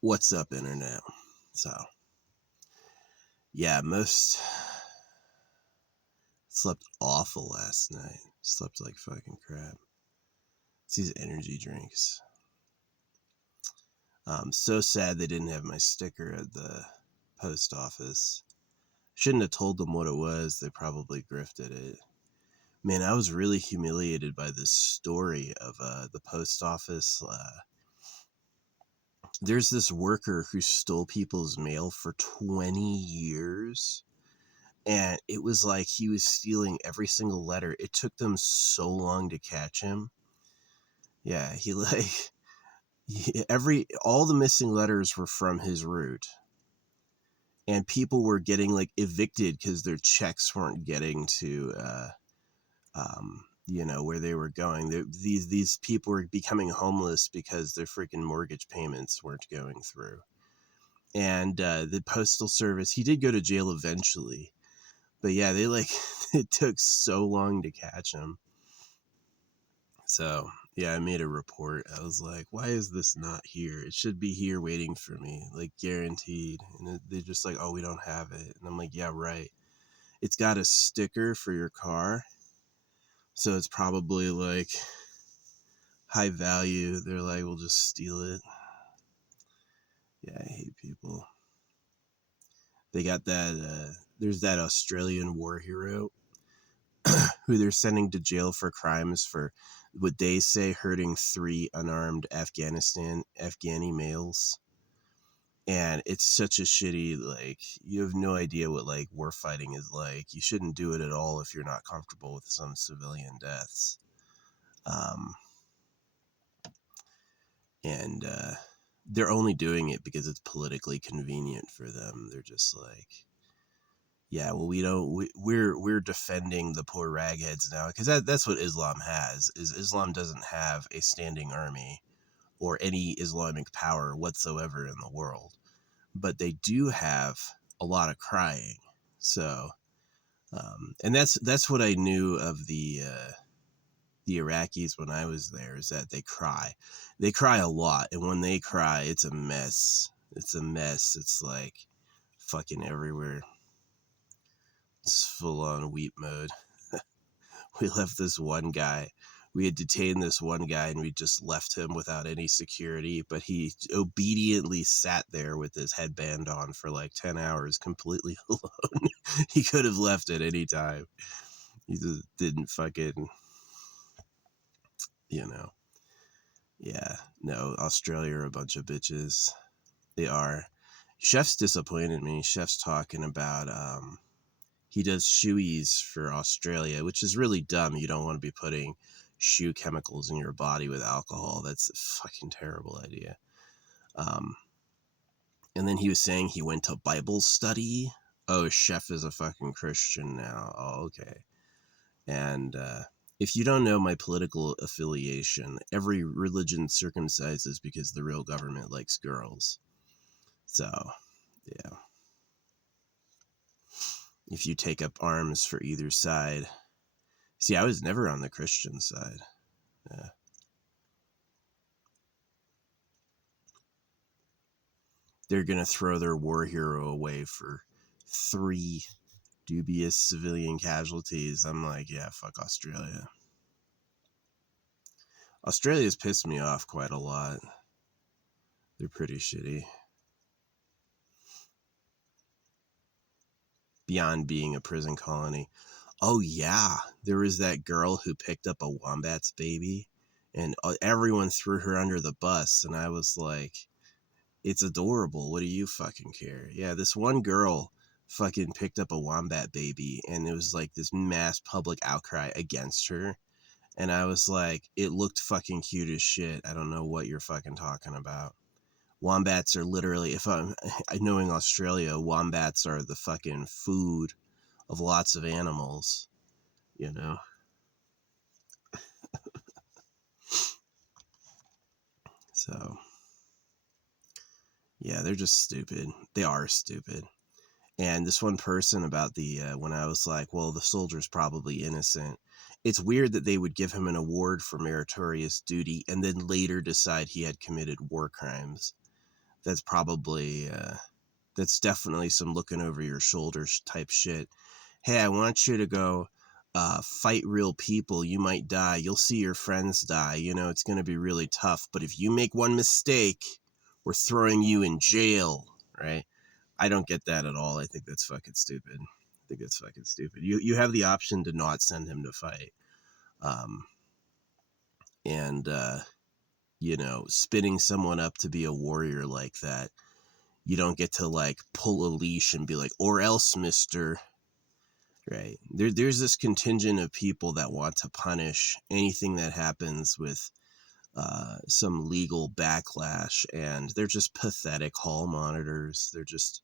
What's up, internet? So, yeah, slept awful last night. Slept like fucking crap. It's these energy drinks. So sad they didn't have my sticker at the post office. Shouldn't have told them what it was. They probably grifted it. Man, I was really humiliated by this story of the post office. There's this worker who stole people's mail for 20 years. And it was like he was stealing every single letter. It took them so long to catch him. Yeah, he like all the missing letters were from his route. And people were getting like evicted because their checks weren't getting to where they were going. These people were becoming homeless because their freaking mortgage payments weren't going through. And the postal service, he did go to jail eventually. But yeah, they like it took so long to catch him. So yeah, I made a report. I was like, why is this not here? It should be here waiting for me, like guaranteed. And they're just like, oh, we don't have it. And I'm like, yeah, right. It's got a sticker for your car. So it's probably like high value. They're like, we'll just steal it. Yeah, I hate people. They got that, there's that Australian war hero who they're sending to jail for crimes for what they say hurting 3 unarmed Afghani males. And it's such a shitty, like, you have no idea what like war fighting is like. You shouldn't do it at all if you're not comfortable with some civilian deaths. And they're only doing it because it's politically convenient for them. They're just like, yeah, well, we're defending the poor ragheads now, because that's what Islam has. Is Islam doesn't have a standing army or any Islamic power whatsoever in the world, but they do have a lot of crying. So, and that's what I knew of the Iraqis when I was there, is that they cry a lot, and when they cry, it's a mess. It's a mess. It's like fucking everywhere. It's full on weep mode. We left this one guy. We had detained this one guy and we just left him without any security, but he obediently sat there with his headband on for like 10 hours completely alone. He could have left at any time. He just didn't fucking, Yeah, no, Australia are a bunch of bitches. They are. Chef's disappointed me. Chef's talking about, he does shoeies for Australia, which is really dumb. You don't want to be putting shoe chemicals in your body with alcohol. That's a fucking terrible idea. And then he was saying he went to Bible study. Oh, Chef is a fucking Christian now. Oh, okay. And if you don't know my political affiliation, every religion circumcises because the real government likes girls. So, yeah. If you take up arms for either side. See, I was never on the Christian side. Yeah. They're going to throw their war hero away for 3 dubious civilian casualties. I'm like, yeah, fuck Australia. Australia's pissed me off quite a lot. They're pretty shitty. Beyond being a prison colony. Oh, yeah. There was that girl who picked up a wombat's baby, and everyone threw her under the bus. And I was like, it's adorable. What do you fucking care? Yeah, this one girl fucking picked up a wombat baby, and it was like this mass public outcry against her. And I was like, it looked fucking cute as shit. I don't know what you're fucking talking about. Wombats are literally, if I'm knowing Australia, wombats are the fucking food of lots of animals, you know? So, yeah, they're just stupid. They are stupid. And this one person about the, when I was like, well, the soldier's probably innocent. It's weird that they would give him an award for meritorious duty and then later decide he had committed war crimes. that's probably that's definitely some looking over your shoulders type shit. Hey, I want you to go fight real people. You might die. You'll see your friends die. You know, it's going to be really tough. But if you make one mistake, we're throwing you in jail, right? I don't get that at all. I think that's fucking stupid. You have the option to not send him to fight. And, you know, spinning someone up to be a warrior like that, you don't get to like pull a leash and be like, or else, mister. Right. There's this contingent of people that want to punish anything that happens with some legal backlash, and they're just pathetic hall monitors. They're just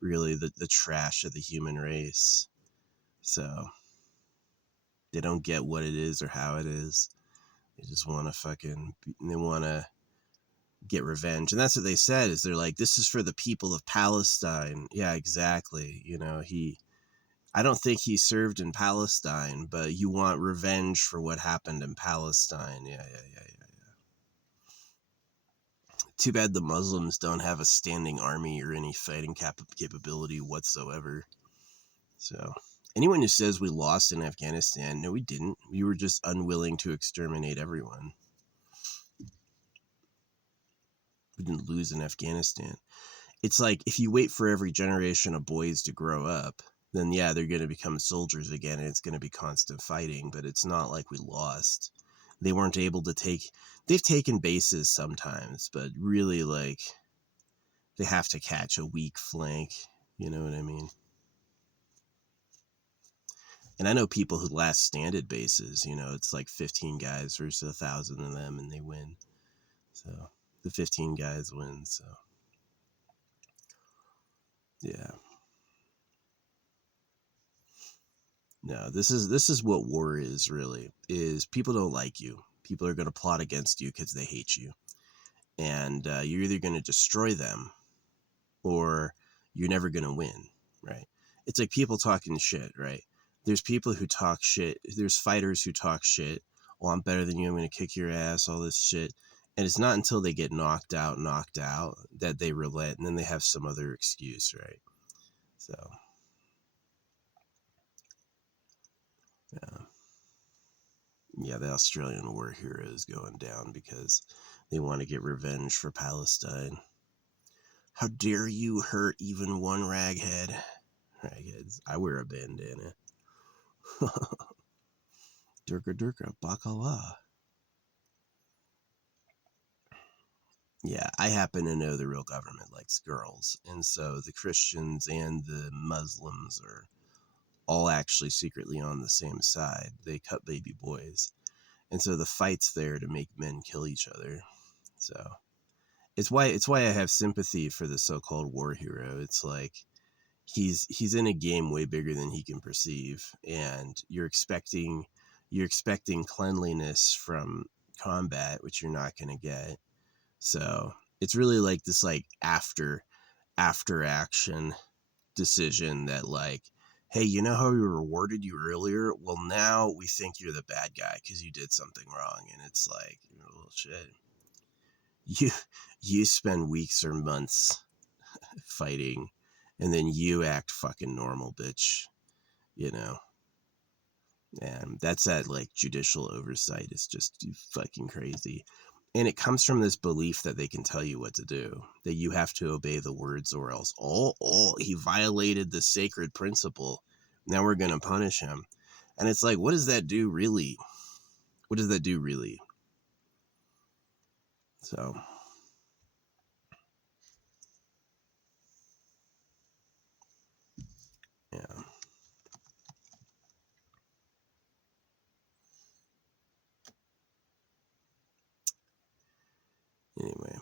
really the trash of the human race. So they don't get what it is or how it is. They just want to they want to get revenge. And that's what they said, is they're like, this is for the people of Palestine. Yeah, exactly. You know, I don't think he served in Palestine, but you want revenge for what happened in Palestine. Yeah. Too bad the Muslims don't have a standing army or any fighting capability whatsoever. So anyone who says we lost in Afghanistan, no, we didn't. We were just unwilling to exterminate everyone. We didn't lose in Afghanistan. It's like, if you wait for every generation of boys to grow up, then yeah, they're going to become soldiers again, and it's going to be constant fighting. But it's not like we lost. They weren't able to they've taken bases sometimes, but really, like, they have to catch a weak flank. You know what I mean? And I know people who last stand at bases. You know, it's like 15 guys versus 1,000 of them, and they win. So the 15 guys win. So yeah. No, this is what war is, really. Is people don't like you. People are going to plot against you because they hate you. And you're either going to destroy them or you're never going to win, right? It's like people talking shit, right? There's people who talk shit. There's fighters who talk shit. Oh, I'm better than you. I'm going to kick your ass, all this shit. And it's not until they get knocked out, that they relent, and then they have some other excuse, right? So, yeah. Yeah, the Australian war hero is going down because they want to get revenge for Palestine. How dare you hurt even one raghead? Ragheads. I wear a bandana. Durka Durka, Bakala. Yeah, I happen to know the real government likes girls. And so the Christians and the Muslims are all actually secretly on the same side. They cut baby boys. And so the fight's there to make men kill each other. So it's why I have sympathy for the so-called war hero. It's like he's in a game way bigger than he can perceive, and you're expecting cleanliness from combat, which you're not going to get. So it's really like this, like, after action decision that, like, hey, you know how we rewarded you earlier? Well, now we think you're the bad guy because you did something wrong. And it's like, well, shit. You spend weeks or months fighting, and then you act fucking normal, bitch. You know? And that's that, like, judicial oversight is just fucking crazy. And it comes from this belief that they can tell you what to do, that you have to obey the words, or else, he violated the sacred principle. Now we're going to punish him. And it's like, what does that do really? What does that do really? So, yeah. Anyway.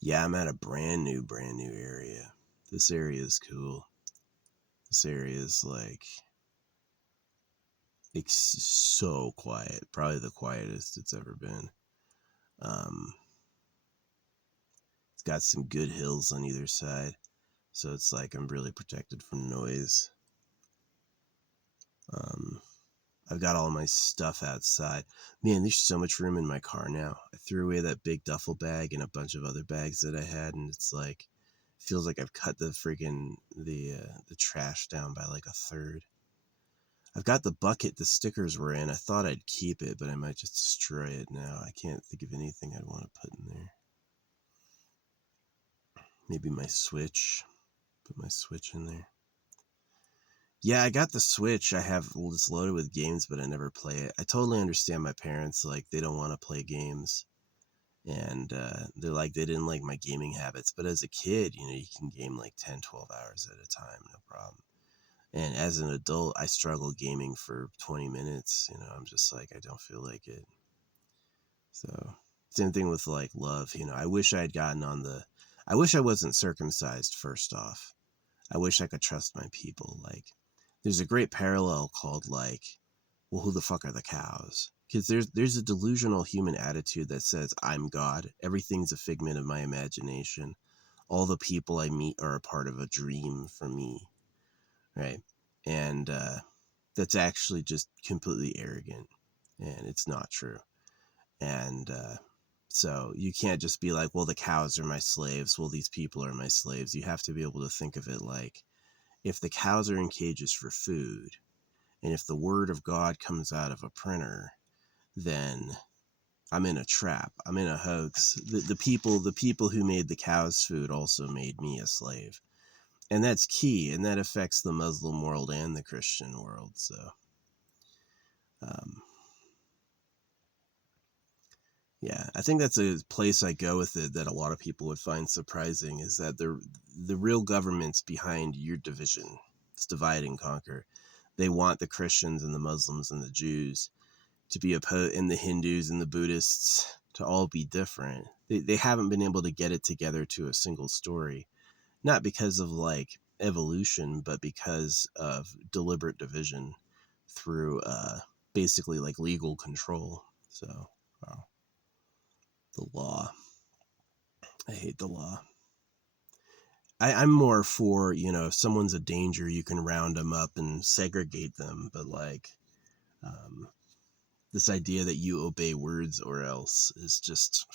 Yeah, I'm at a brand new area. This area is cool. This area is like, it's so quiet. Probably the quietest it's ever been. It's got some good hills on either side. So it's like I'm really protected from noise. I've got all my stuff outside. Man, there's so much room in my car now. I threw away that big duffel bag and a bunch of other bags that I had, and it's like feels like I've cut the freaking the trash down by like a third. I've got the bucket the stickers were in. I thought I'd keep it, but I might just destroy it now. I can't think of anything I'd want to put in there. Maybe my Switch. Put my Switch in there. Yeah, I got the Switch. I have it's loaded with games, but I never play it. I totally understand my parents, like, they don't want to play games. And they're like, they didn't like my gaming habits. But as a kid, you can game like 10, 12 hours at a time, no problem. And as an adult, I struggle gaming for 20 minutes. I'm just like, I don't feel like it. So, same thing with like love. I wish I had gotten on I wish I wasn't circumcised, first off. I wish I could trust my people. Like, there's a great parallel called like, well, who the fuck are the cows? Because there's a delusional human attitude that says I'm God. Everything's a figment of my imagination. All the people I meet are a part of a dream for me, right? And that's actually just completely arrogant, and it's not true. And so you can't just be like, well, the cows are my slaves. Well, these people are my slaves. You have to be able to think of it like, if the cows are in cages for food, and if the word of God comes out of a printer, then I'm in a trap. I'm in a hoax. The people who made the cows' food also made me a slave. And that's key, and that affects the Muslim world and the Christian world. So, um, yeah, I think that's a place I go with it that a lot of people would find surprising, is that the real government's behind your division. It's divide and conquer. They want the Christians and the Muslims and the Jews to be opposed, and the Hindus and the Buddhists to all be different. They haven't been able to get it together to a single story, not because of like evolution, but because of deliberate division through basically like legal control. So, wow. The law. I hate the law. I'm more for, if someone's a danger, you can round them up and segregate them. But like, um, this idea that you obey words or else is just,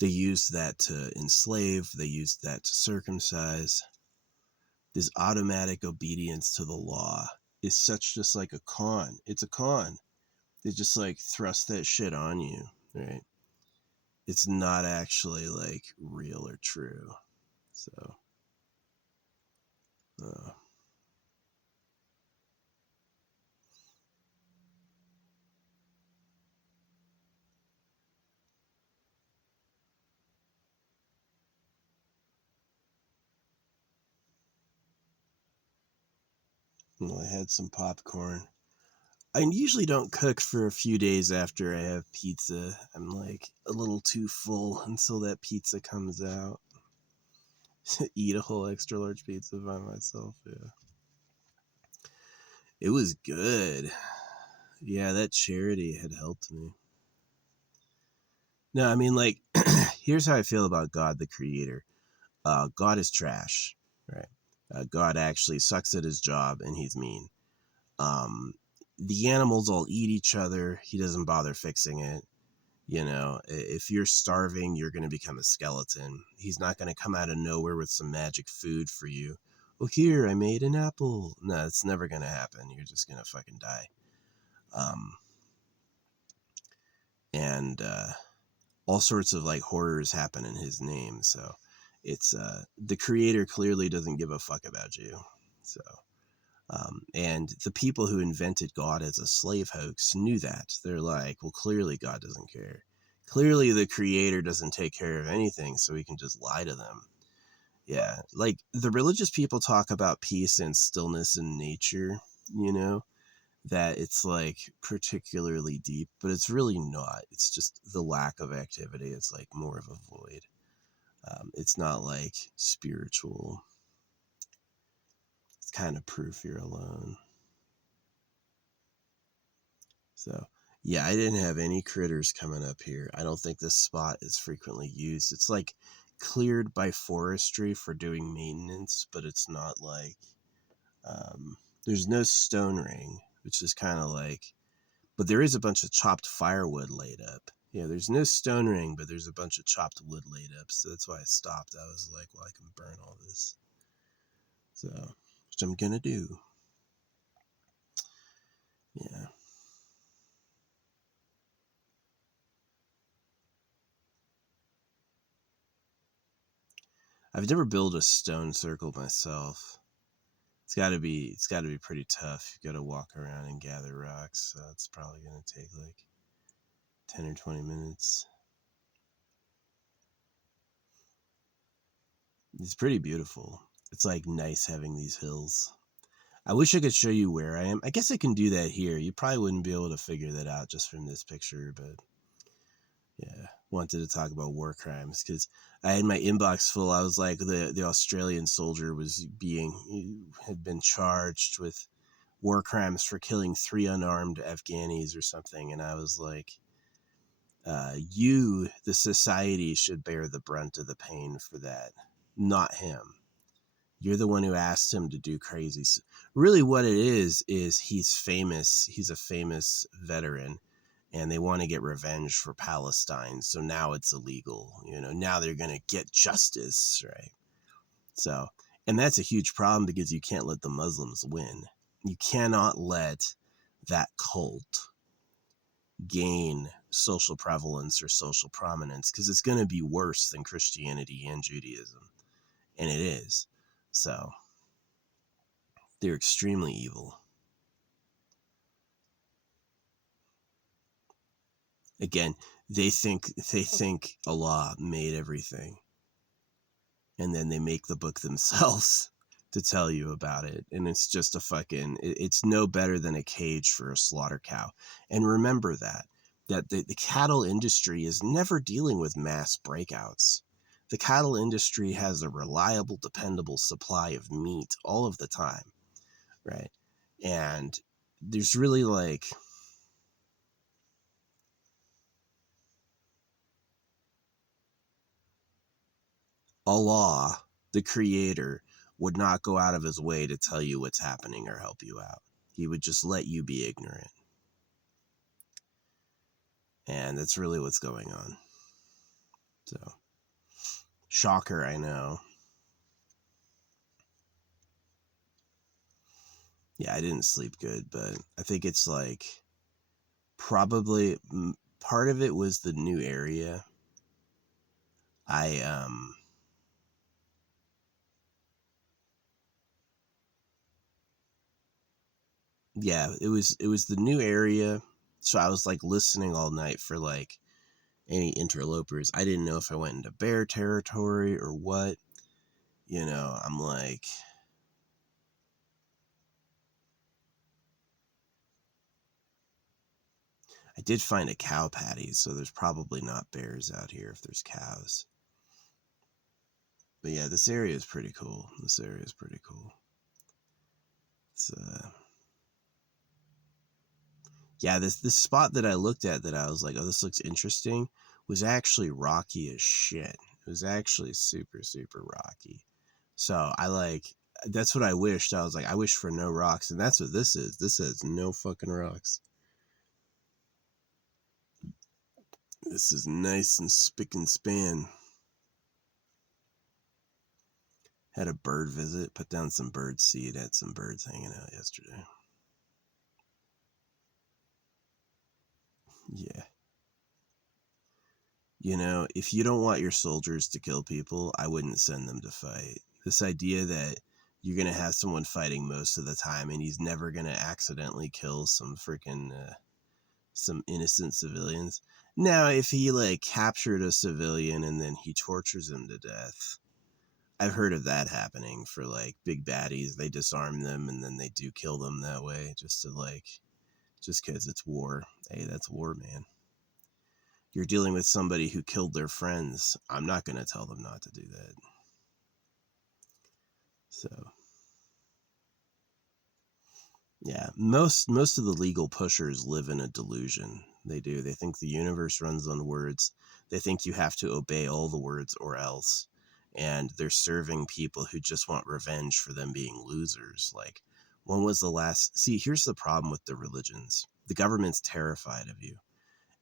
they use that to enslave. They use that to circumcise. This automatic obedience to the law is such just like a con. It's a con. They just like thrust that shit on you, right? It's not actually like real or true. So, uh, I had some popcorn. I usually don't cook for a few days after I have pizza. I'm like a little too full until that pizza comes out. Eat a whole extra large pizza by myself. Yeah. It was good. Yeah, that charity had helped me. No, I mean, like, here's how I feel about God the Creator. God is trash, right? God actually sucks at his job and he's mean. Um, the animals all eat each other. He doesn't bother fixing it. If you're starving, you're going to become a skeleton. He's not going to come out of nowhere with some magic food for you. Oh, here, I made an apple. No, it's never going to happen. You're just going to fucking die. Um, and all sorts of like horrors happen in his name. So it's the creator clearly doesn't give a fuck about you. So, and the people who invented God as a slave hoax knew that. They're like, well, clearly God doesn't care. Clearly the creator doesn't take care of anything, so we can just lie to them. Yeah, like the religious people talk about peace and stillness in nature, that it's like particularly deep, but it's really not. It's just the lack of activity. It's like more of a void. It's not like spiritual. It's kind of proof you're alone. So, yeah, I didn't have any critters coming up here. I don't think this spot is frequently used. It's like cleared by forestry for doing maintenance, but it's not like, um, There's no stone ring, which is kind of like, but there is a bunch of chopped firewood laid up. Yeah, there's no stone ring, but there's a bunch of chopped wood laid up. So that's why I stopped. I was like, well, I can burn all this. So, which I'm gonna do. Yeah. I've never built a stone circle myself. It's gotta be pretty tough. You gotta walk around and gather rocks, so it's probably gonna take like 10 or 20 minutes. It's pretty beautiful. It's like nice having these hills. I wish I could show you where I am. I guess I can do that here. You probably wouldn't be able to figure that out just from this picture, but yeah, wanted to talk about war crimes because I had my inbox full. I was like, the Australian soldier had been charged with war crimes for killing 3 unarmed Afghanis or something, and I was like, you, the society, should bear the brunt of the pain for that, not him. You're the one who asked him to do crazy. Really, what it is he's famous. He's a famous veteran, and they want to get revenge for Palestine. So now it's illegal. Now they're going to get justice, right? So, and that's a huge problem because you can't let the Muslims win. You cannot let that cult gain social prevalence or social prominence because it's going to be worse than Christianity and Judaism. And it is. So, they're extremely evil. Again, they think Allah made everything, and then they make the book themselves to tell you about it, and it's just it's no better than a cage for a slaughter cow. And remember that the cattle industry is never dealing with mass breakouts. The cattle industry has a reliable, dependable supply of meat all of the time, right? And there's really like Allah, the creator, would not go out of his way to tell you what's happening or help you out. He would just let you be ignorant. And that's really what's going on. So, shocker, I know. Yeah, I didn't sleep good, but I think it's like probably part of it was the new area. I yeah, it was the new area. So I was like listening all night for like any interlopers. I didn't know if I went into bear territory or what. I'm like, I did find a cow patty, so there's probably not bears out here if there's cows. But yeah, this area is pretty cool. So yeah, this spot that I looked at that I was like, oh, this looks interesting, was actually rocky as shit. It was actually super, super rocky. So that's what I wished. I was like, I wish for no rocks. And that's what this is. This has no fucking rocks. This is nice and spick and span. Had a bird visit, put down some bird seed, had some birds hanging out yesterday. Yeah. If you don't want your soldiers to kill people, I wouldn't send them to fight. This idea that you're going to have someone fighting most of the time and he's never going to accidentally kill some freaking some innocent civilians. Now, if he like captured a civilian and then he tortures him to death, I've heard of that happening for like big baddies. They disarm them and then they do kill them that way just because it's war. Hey, that's war, man. You're dealing with somebody who killed their friends. I'm not going to tell them not to do that. So, yeah, most of the legal pushers live in a delusion. They do. They think the universe runs on words. They think you have to obey all the words or else. And they're serving people who just want revenge for them being losers. Like, When was the last? See, here's the problem with the religions. The government's terrified of you.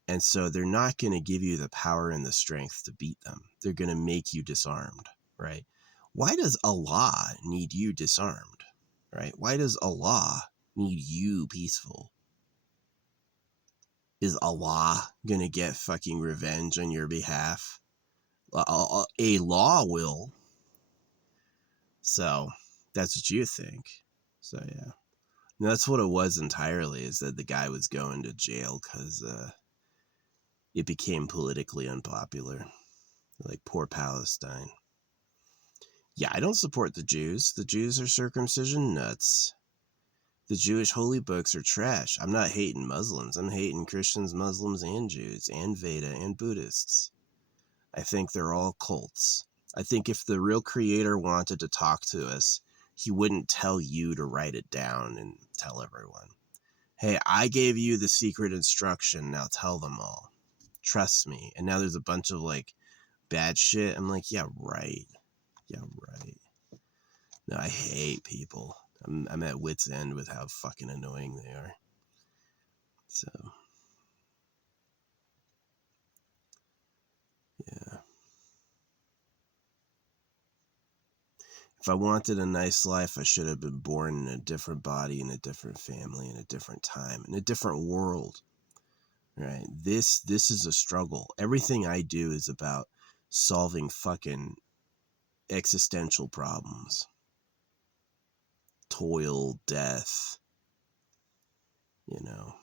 And so they're not going to give you the power and the strength to beat them. They're going to make you disarmed, right? Why does Allah need you disarmed, right? Why does Allah need you peaceful? Is Allah going to get fucking revenge on your behalf? A law will. So that's what you think. So yeah. And that's what it was entirely, is that the guy was going to jail because it became politically unpopular. Like, poor Palestine. Yeah, I don't support the Jews. The Jews are circumcision nuts. The Jewish holy books are trash. I'm not hating Muslims. I'm hating Christians, Muslims, and Jews, and Veda, and Buddhists. I think they're all cults. I think if the real creator wanted to talk to us, he wouldn't tell you to write it down and tell everyone, hey, I gave you the secret instruction, now tell them all. Trust me. And now there's a bunch of like bad shit. I'm like, yeah, right. Yeah, right. No, I hate people. I'm at wit's end with how fucking annoying they are. So, yeah. If I wanted a nice life, I should have been born in a different body, in a different family, in a different time, in a different world. Right? This is a struggle. Everything I do is about solving fucking existential problems. Toil, death, you know.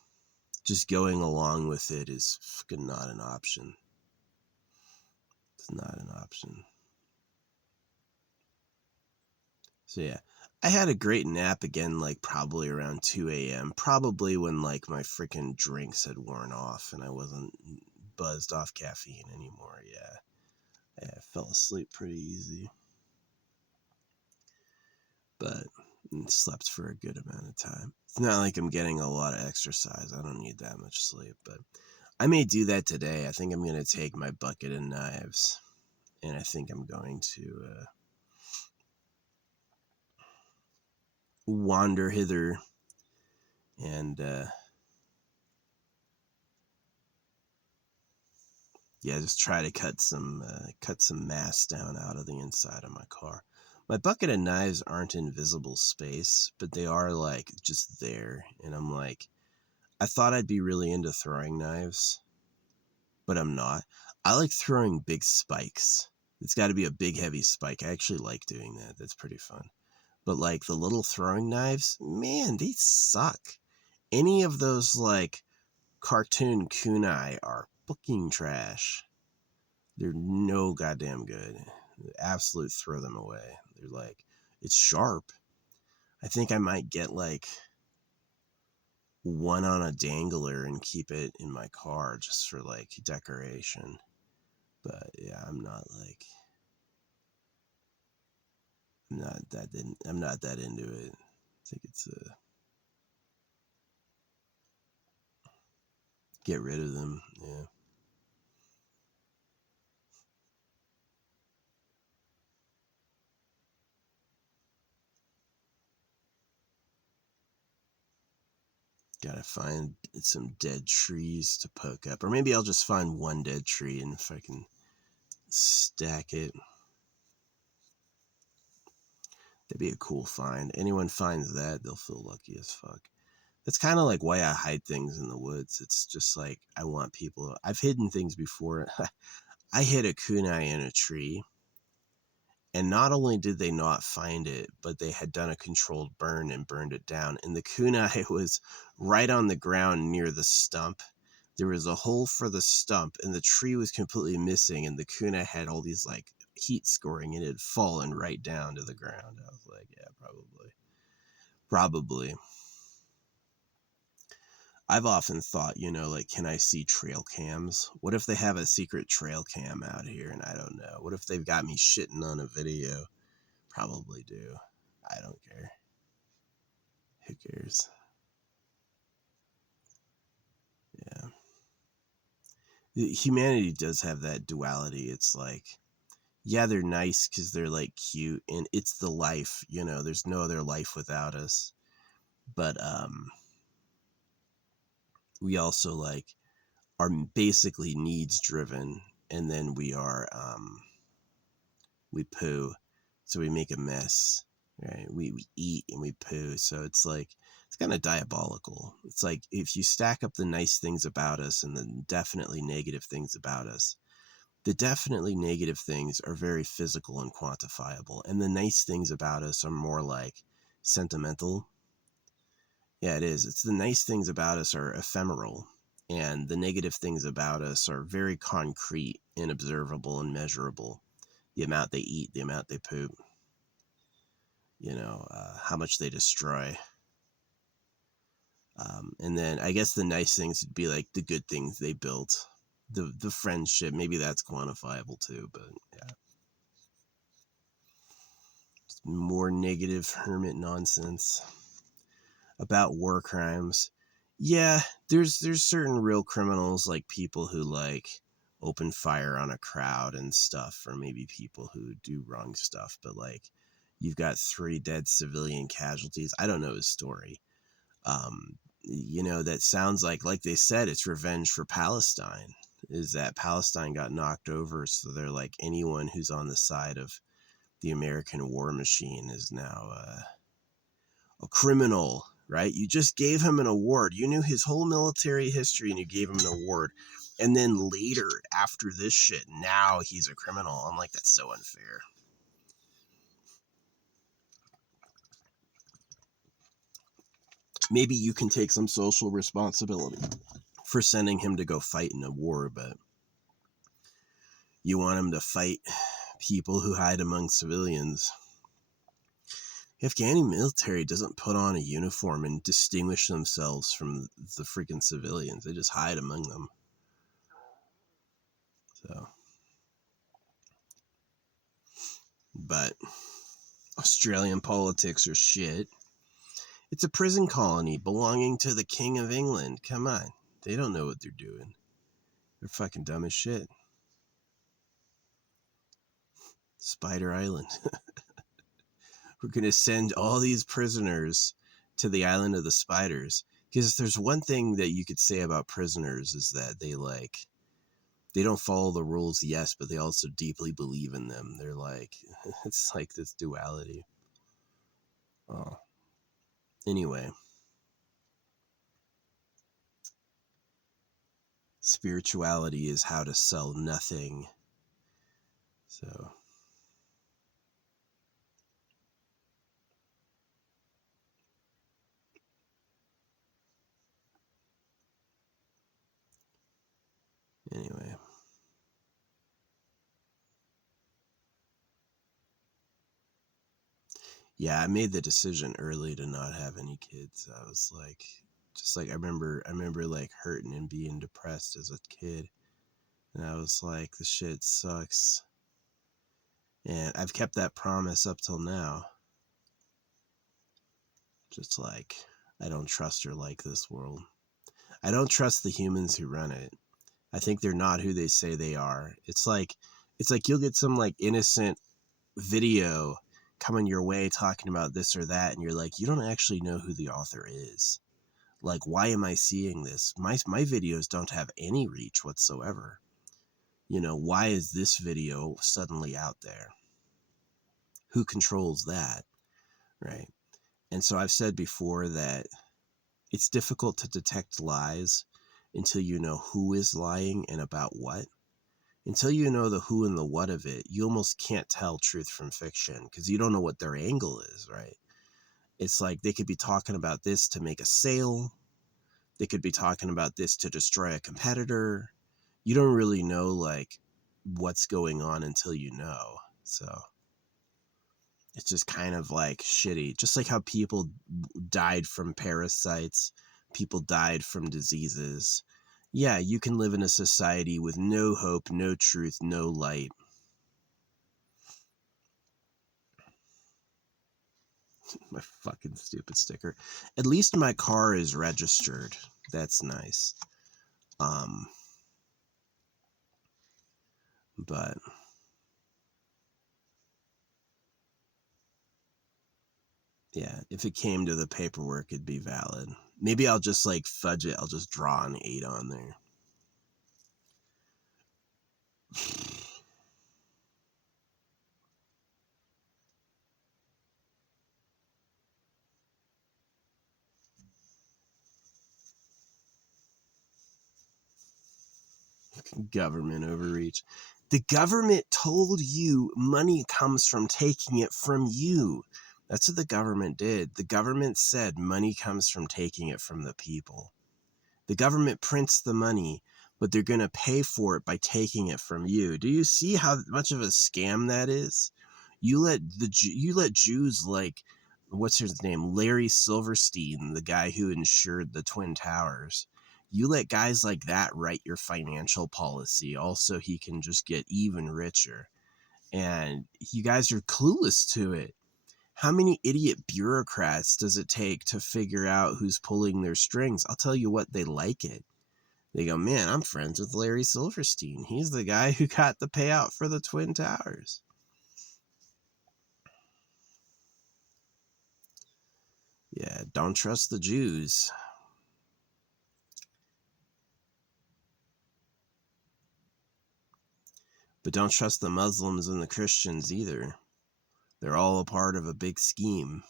Just going along with it is fucking not an option. It's not an option. So yeah, I had a great nap again, like probably around 2 a.m. Probably when like my freaking drinks had worn off and I wasn't buzzed off caffeine anymore. Yeah, I fell asleep pretty easy, but slept for a good amount of time. It's not like I'm getting a lot of exercise. I don't need that much sleep, but I may do that today. I think I'm going to take my bucket and knives, and I think I'm going to wander hither and yeah, just try to cut some mass down out of the inside of my car. My bucket and knives aren't in visible space, but they are like just there, and I'm like, I thought I'd be really into throwing knives, but I'm not. I like throwing big spikes. It's got to be a big heavy spike. I actually like doing that. That's pretty fun. But like the little throwing knives, man, they suck. Any of those like cartoon kunai are fucking trash. They're no goddamn good. Absolute throw them away. They're like, it's sharp. I think I might get like one on a dangler and keep it in my car just for like decoration. But yeah, I'm not that into it. I think it's get rid of them. Yeah. Gotta find some dead trees to poke up. Or maybe I'll just find one dead tree and if I can stack it. That'd be a cool find. Anyone finds that, they'll feel lucky as fuck. That's kind of like why I hide things in the woods. It's just like I want people. I've hidden things before. I hid a kunai in a tree. And not only did they not find it, but they had done a controlled burn and burned it down. And the kunai was right on the ground near the stump. There was a hole for the stump, and the tree was completely missing. And the kunai had all these like heat scoring, and it had fallen right down to the ground. I was like, yeah, probably. I've often thought, like, can I see trail cams? What if they have a secret trail cam out here and I don't know? What if they've got me shitting on a video? Probably do. I don't care. Who cares? Yeah. Humanity does have that duality. It's like, yeah, they're nice because they're like cute and it's the life, there's no other life without us. But we also like are basically needs driven, and then we poo, so we make a mess, right? We eat and we poo, so it's like it's kind of diabolical. It's like if you stack up the nice things about us and the definitely negative things about us, the definitely negative things are very physical and quantifiable, and the nice things about us are more like sentimental. Yeah, it is. It's the nice things about us are ephemeral, and the negative things about us are very concrete and observable and measurable. The amount they eat, the amount they poop, how much they destroy. And then I guess the nice things would be like the good things they built, the friendship. Maybe that's quantifiable too, but yeah, more negative hermit nonsense about war crimes. Yeah, there's certain real criminals, like people who like open fire on a crowd and stuff, or maybe people who do wrong stuff. But like, you've got 3 dead civilian casualties. I don't know his story. That sounds like they said it's revenge for Palestine. Is that Palestine got knocked over, so they're like, anyone who's on the side of the American war machine is now a criminal, right? You just gave him an award. You knew his whole military history and you gave him an award. And then later, after this shit, now he's a criminal. I'm like, that's so unfair. Maybe you can take some social responsibility for sending him to go fight in a war, but you want him to fight people who hide among civilians. The Afghani military doesn't put on a uniform and distinguish themselves from the freaking civilians. They just hide among them. So, but Australian politics are shit. It's a prison colony belonging to the King of England. Come on. They don't know what they're doing. They're fucking dumb as shit. Spider Island. We're going to send all these prisoners to the island of the spiders. Because if there's one thing that you could say about prisoners is that they don't follow the rules, yes, but they also deeply believe in them. They're like, it's like this duality. Oh. Anyway. Spirituality is how to sell nothing. So. Anyway. Yeah, I made the decision early to not have any kids. I was like, just like I remember like hurting and being depressed as a kid. And I was like, this shit sucks. And I've kept that promise up till now. Just like, I don't trust or like this world. I don't trust the humans who run it. I think they're not who they say they are. It's like you'll get some like innocent video coming your way talking about this or that, and you're like, you don't actually know who the author is. Like, why am I seeing this? My videos don't have any reach whatsoever. Why is this video suddenly out there? Who controls that, right? And so I've said before that it's difficult to detect lies until you know who is lying and about what. Until you know the who and the what of it, you almost can't tell truth from fiction because you don't know what their angle is, right? It's like they could be talking about this to make a sale. They could be talking about this to destroy a competitor. You don't really know like what's going on until you know. So it's just kind of like shitty. Just like how people died from parasites, people died from diseases. Yeah, you can live in a society with no hope, no truth, no light. My fucking stupid sticker. At least my car is registered. That's nice. But Yeah, if it came to the paperwork, it'd be valid. Maybe I'll just like fudge it. I'll just draw an 8 on there. Government overreach. The government told you money comes from taking it from you. That's what the government did. The government said money comes from taking it from the people. The government prints the money, but they're going to pay for it by taking it from you. Do you see how much of a scam that is? You let Jews like, what's his name, Larry Silverstein, the guy who insured the Twin Towers. You let guys like that write your financial policy. Also, he can just get even richer. And you guys are clueless to it. How many idiot bureaucrats does it take to figure out who's pulling their strings? I'll tell you what, they like it. They go, man, I'm friends with Larry Silverstein. He's the guy who got the payout for the Twin Towers. Yeah, don't trust the Jews. But don't trust the Muslims and the Christians either. They're all a part of a big scheme.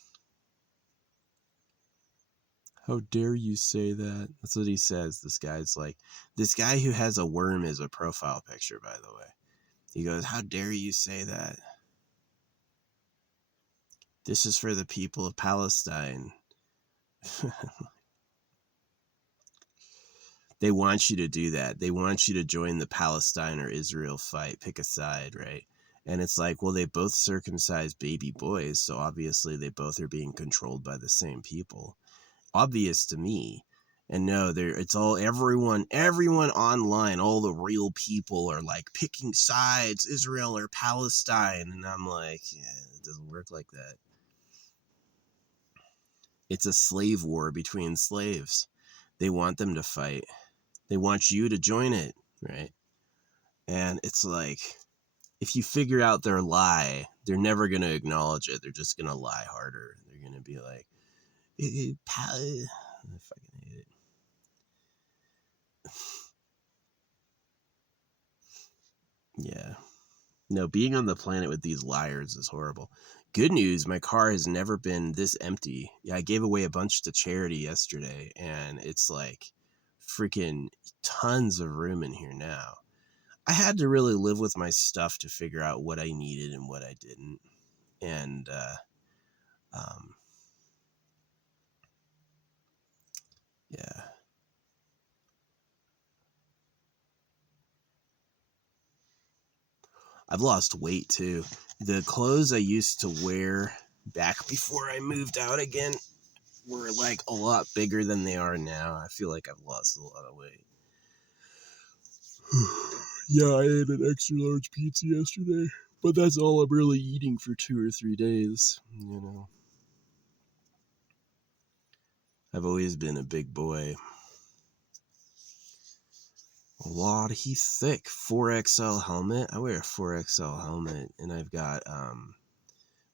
How dare you say that? That's what he says. This guy who has a worm as a profile picture, by the way. He goes, how dare you say that? This is for the people of Palestine. They want you to do that. They want you to join the Palestine or Israel fight. Pick a side, right? And it's like, well, they both circumcised baby boys, so obviously they both are being controlled by the same people. Obvious to me. And no, it's all everyone online, all the real people are like picking sides, Israel or Palestine. And I'm like, yeah, it doesn't work like that. It's a slave war between slaves. They want them to fight. They want you to join it, right? And it's like, if you figure out their lie, they're never going to acknowledge it. They're just going to lie harder. They're going to be like, I fucking hate it. Yeah. No, being on the planet with these liars is horrible. Good news, my car has never been this empty. Yeah, I gave away a bunch to charity yesterday, and it's like freaking tons of room in here now. I had to really live with my stuff to figure out what I needed and what I didn't. And yeah. I've lost weight too. The clothes I used to wear back before I moved out again were like a lot bigger than they are now. I feel like I've lost a lot of weight. Yeah, I ate an extra large pizza yesterday, but that's all I'm really eating for 2 or 3 days, you know. I've always been a big boy. Lord, he's thick. 4XL helmet. I wear a 4XL helmet, and I've got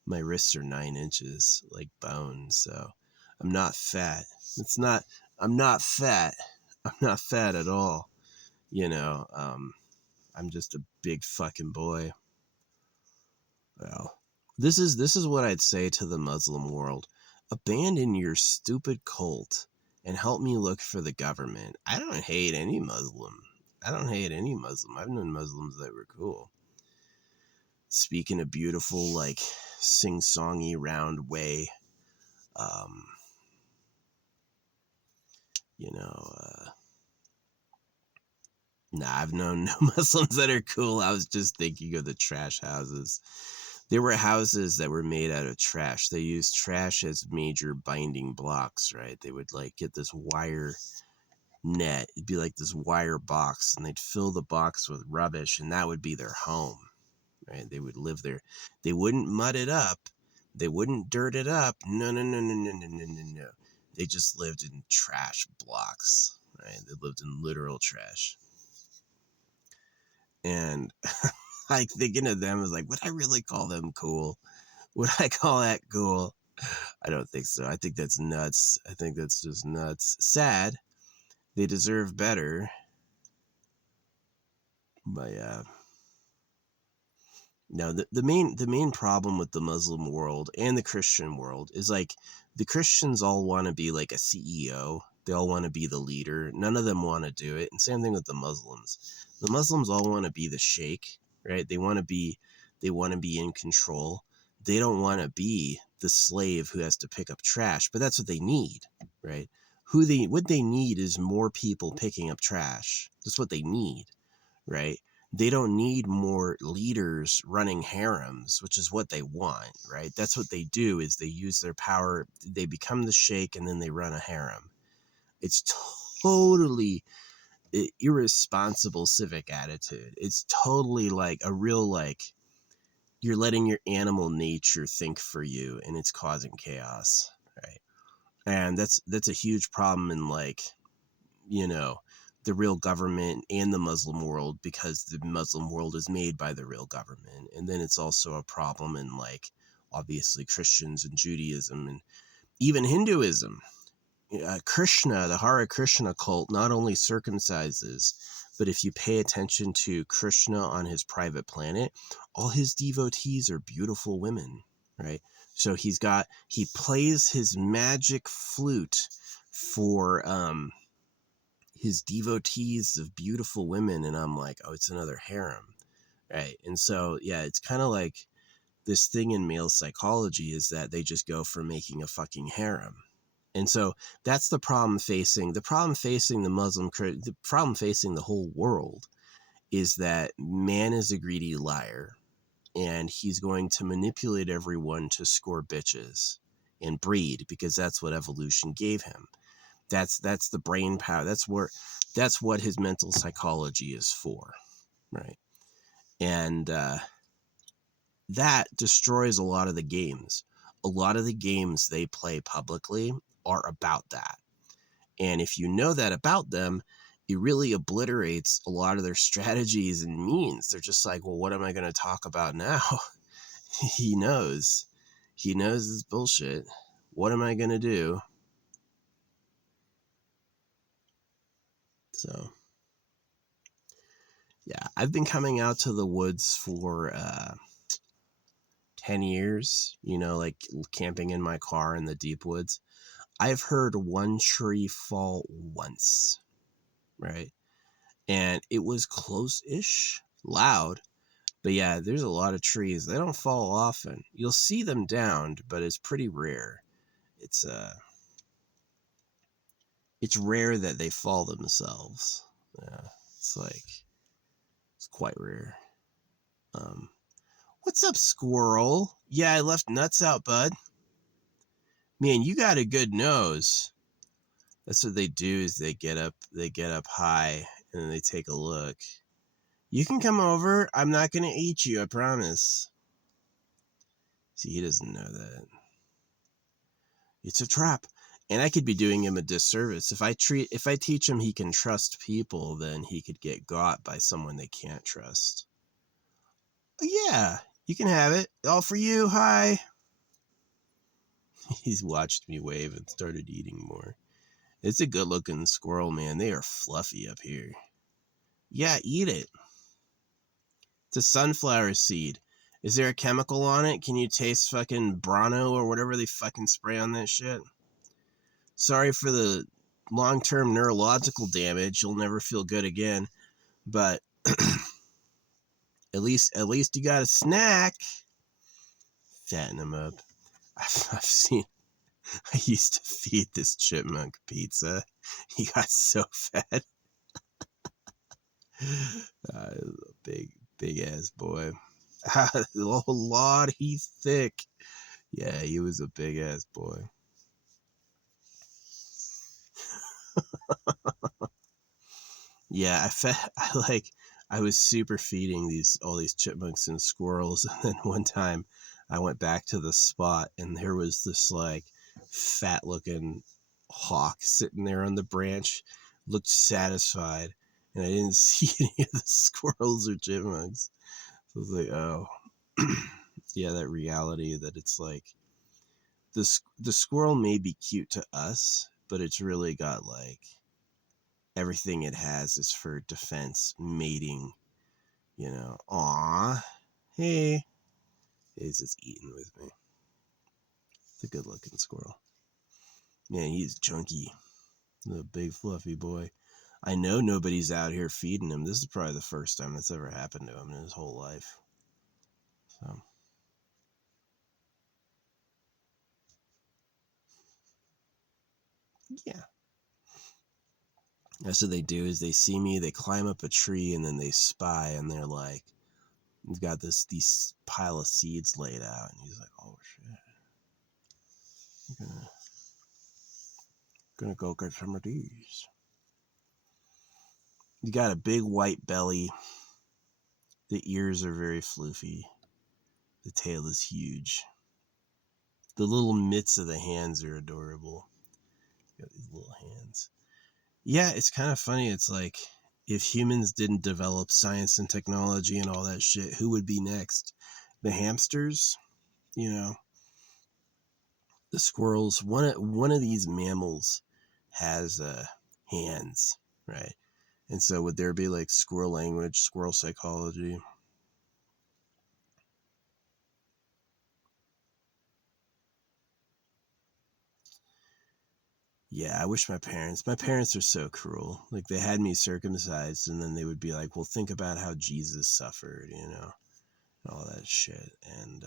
my wrists are 9 inches, like bone. So I'm not fat. I'm not fat. I'm not fat at all. You know, I'm just a big fucking boy. Well, this is what I'd say to the Muslim world. Abandon your stupid cult and help me look for the government. I don't hate any Muslim. I've known Muslims that were cool. Speak in a beautiful, like, sing-songy, round way. You know, nah, I've known no Muslims that are cool. I was just thinking of the trash houses. There were houses that were made out of trash. They used trash as major binding blocks, right? They would like get this wire net. It'd be like this wire box, and they'd fill the box with rubbish, and that would be their home, right? They would live there. They wouldn't mud it up. They wouldn't dirt it up. No, no, no, no, no, no, no, no, no. They just lived in trash blocks, right? They lived in literal trash. And like thinking of them was like, would I really call them cool? Would I call that cool? I don't think so. I think that's nuts. I think that's just nuts. Sad. They deserve better. But yeah. No, the main problem with the Muslim world and the Christian world is like the Christians all want to be like a CEO. They all want to be the leader. None of them want to do it. And same thing with the Muslims. The Muslims all want to be the sheikh, right? They want to be in control. They don't want to be the slave who has to pick up trash, but that's what they need, right? What they need is more people picking up trash. That's what they need, right? They don't need more leaders running harems, which is what they want, right? That's what they do is they use their power. They become the sheikh and then they run a harem. It's totally irresponsible civic attitude. It's totally like a real, like, you're letting your animal nature think for you and it's causing chaos, right? And that's a huge problem in, like, you know, the real government and the Muslim world, because the Muslim world is made by the real government. And then it's also a problem in, like, obviously Christians and Judaism and even Hinduism. Krishna, the Hare Krishna cult, not only circumcises, but if you pay attention to Krishna on his private planet, all his devotees are beautiful women, right? So he plays his magic flute for his devotees of beautiful women, and I'm like, oh, it's another harem, right? And so yeah, it's kind of like this thing in male psychology is that they just go for making a fucking harem. And so that's the problem facing the problem facing the whole world is that man is a greedy liar, and he's going to manipulate everyone to score bitches and breed, because that's what evolution gave him. That's the brain power. That's what his mental psychology is for, right? And that destroys a lot of the games. A lot of the games they play publicly are about that. And if you know that about them, it really obliterates a lot of their strategies and means. They're just like, well, what am I going to talk about now? He knows. He knows it's bullshit. What am I going to do? So, yeah, I've been coming out to the woods for 10 years, like camping in my car in the deep woods. I've heard one tree fall once, right? And it was close-ish, loud. But yeah, there's a lot of trees. They don't fall often. You'll see them downed, but it's pretty rare. It's rare that they fall themselves. Yeah, it's quite rare. What's up, squirrel? Yeah, I left nuts out, bud. Man, you got a good nose. That's what they do is they get up high and then they take a look. You can come over. I'm not going to eat you, I promise. See, he doesn't know that. It's a trap. And I could be doing him a disservice. If I teach him he can trust people, then he could get got by someone they can't trust. Yeah, you can have it. All for you. Hi. He's watched me wave and started eating more. It's a good looking squirrel, man. They are fluffy up here. Yeah, eat it. It's a sunflower seed. Is there a chemical on it? Can you taste fucking Bronno or whatever they fucking spray on that shit? Sorry for the long-term neurological damage. You'll never feel good again. But at least you got a snack. Fatten him up. I've seen. I used to feed this chipmunk pizza. He got so fat. Big ass boy. Oh Lord, he's thick. Yeah, he was a big ass boy. Yeah, I was super feeding all these chipmunks and squirrels, and then one time I went back to the spot and there was this like fat looking hawk sitting there on the branch, looked satisfied, and I didn't see any of the squirrels or chipmunks. So I was like, oh, yeah, that reality that it's like the squirrel may be cute to us, but it's really got like everything it has is for defense, mating, you know. Aw, hey, he's just eating with me. It's a good looking squirrel. Man, he's chunky. The big fluffy boy. I know nobody's out here feeding him. This is probably the first time that's ever happened to him in his whole life. So yeah. That's what they do is they see me, they climb up a tree, and then they spy, and they're like, he's got these pile of seeds laid out, and he's like, oh shit, I'm gonna go get some of these. You got a big white belly. The ears are very floofy. The tail is huge. The little mitts of the hands are adorable. Got these little hands. Yeah, it's kind of funny. It's like if humans didn't develop science and technology and all that shit, who would be next? The hamsters, you know, the squirrels. One of these mammals has hands, right? And so would there be like squirrel language, squirrel psychology? Yeah, I wish my parents are so cruel. Like they had me circumcised and then they would be like, well, think about how Jesus suffered, you know, and all that shit. And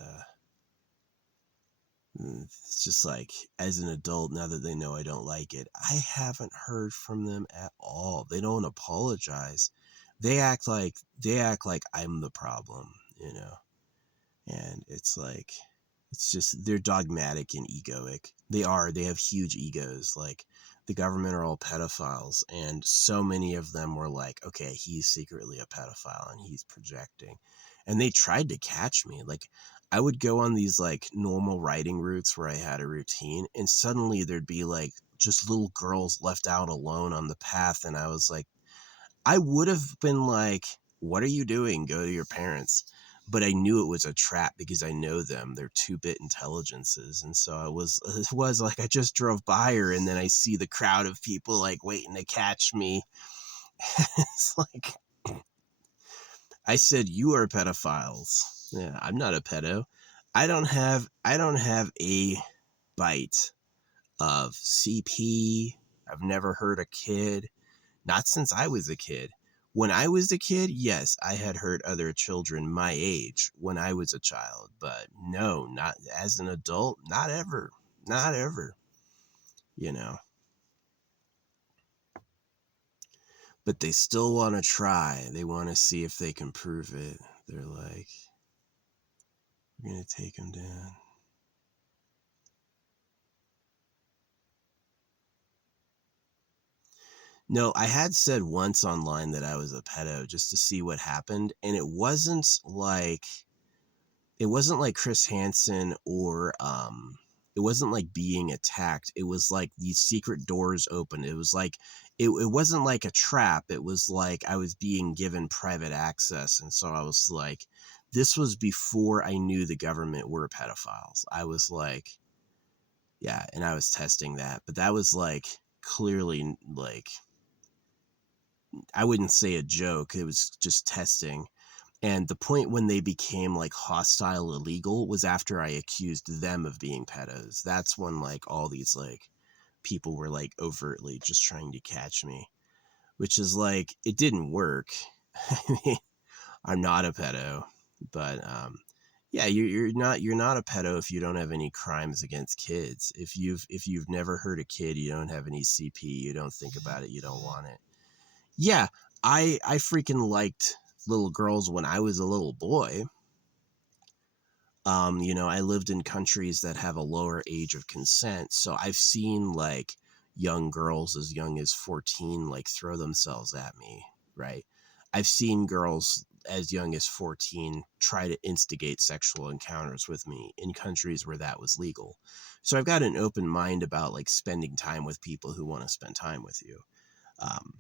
it's just like, as an adult, now that they know I don't like it, I haven't heard from them at all. They don't apologize. They act like I'm the problem, you know. And it's like, it's just they're dogmatic and egoic. They have huge egos. Like the government are all pedophiles, and so many of them were like, okay, he's secretly a pedophile and he's projecting. And they tried to catch me. Like I would go on these like normal writing routes where I had a routine, and suddenly there'd be like just little girls left out alone on the path, and I was like, I would have been like, what are you doing? Go to your parents. But I knew it was a trap because I know them. They're 2-bit intelligences. And so it was like I just drove by her and then I see the crowd of people like waiting to catch me. It's like, I said, you are pedophiles. Yeah, I'm not a pedo. I don't have a bite of CP. I've never hurt a kid. Not since I was a kid. When I was a kid, yes, I had hurt other children my age when I was a child, but no, not as an adult, not ever. Not ever, you know. But they still want to try. They want to see if they can prove it. They're like, we're going to take him down. No, I had said once online that I was a pedo just to see what happened, and it wasn't like Chris Hansen or it wasn't like being attacked. It was like these secret doors open. It was like it wasn't like a trap. It was like I was being given private access. And so I was like, this was before I knew the government were pedophiles. I was like, yeah, and I was testing that. But that was like clearly like I wouldn't say a joke. It was just testing. And the point when they became like hostile illegal was after I accused them of being pedos. That's when like all these like people were like overtly just trying to catch me, which is like it didn't work. I mean, I'm not a pedo, but yeah, you're not a pedo if you don't have any crimes against kids. If you've never hurt a kid, you don't have any CP, you don't think about it, you don't want it. Yeah, I freaking liked little girls when I was a little boy. I lived in countries that have a lower age of consent, so I've seen like young girls as young as 14 like throw themselves at me, right? I've seen girls as young as 14 try to instigate sexual encounters with me in countries where that was legal. So I've got an open mind about like spending time with people who want to spend time with you. Um,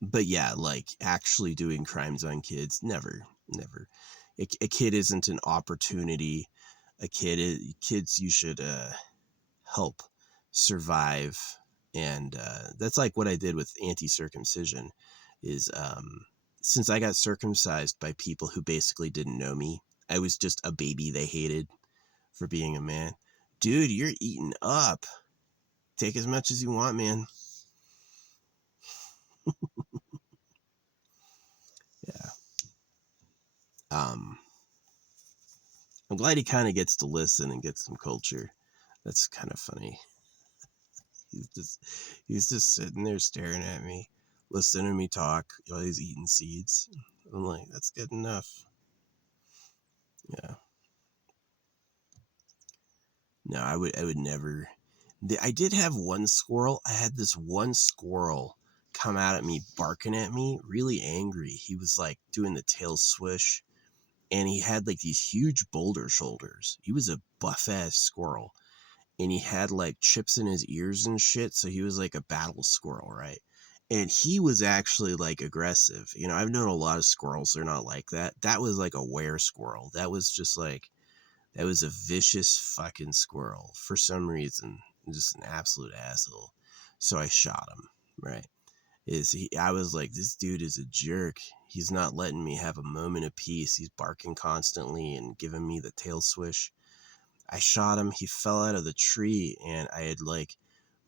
but yeah, like actually doing crimes on kids, never, never. A kid isn't an opportunity. a kid kids you should help survive. And that's like what I did with anti-circumcision is since I got circumcised by people who basically didn't know me, I was just a baby they hated for being a man. Dude, you're eating up. Take as much as you want, man. Yeah. I'm glad he kind of gets to listen and get some culture. That's kind of funny. He's just sitting there staring at me, listening to me talk while he's eating seeds. I'm like, that's good enough. Yeah. No, I would never. I did have one squirrel. I had this one squirrel come out at me, barking at me, really angry. He was like doing the tail swish, and he had like these huge boulder shoulders. He was a buff ass squirrel, and he had like chips in his ears and shit. So he was like a battle squirrel, right? And he was actually like aggressive. You know, I've known a lot of squirrels. They're not like that. That was like a were squirrel. That was just like, that was a vicious fucking squirrel for some reason. Just an absolute asshole. So I shot him, right? I was like, this dude is a jerk. He's not letting me have a moment of peace. He's barking constantly and giving me the tail swish. I shot him. He fell out of the tree, and I had like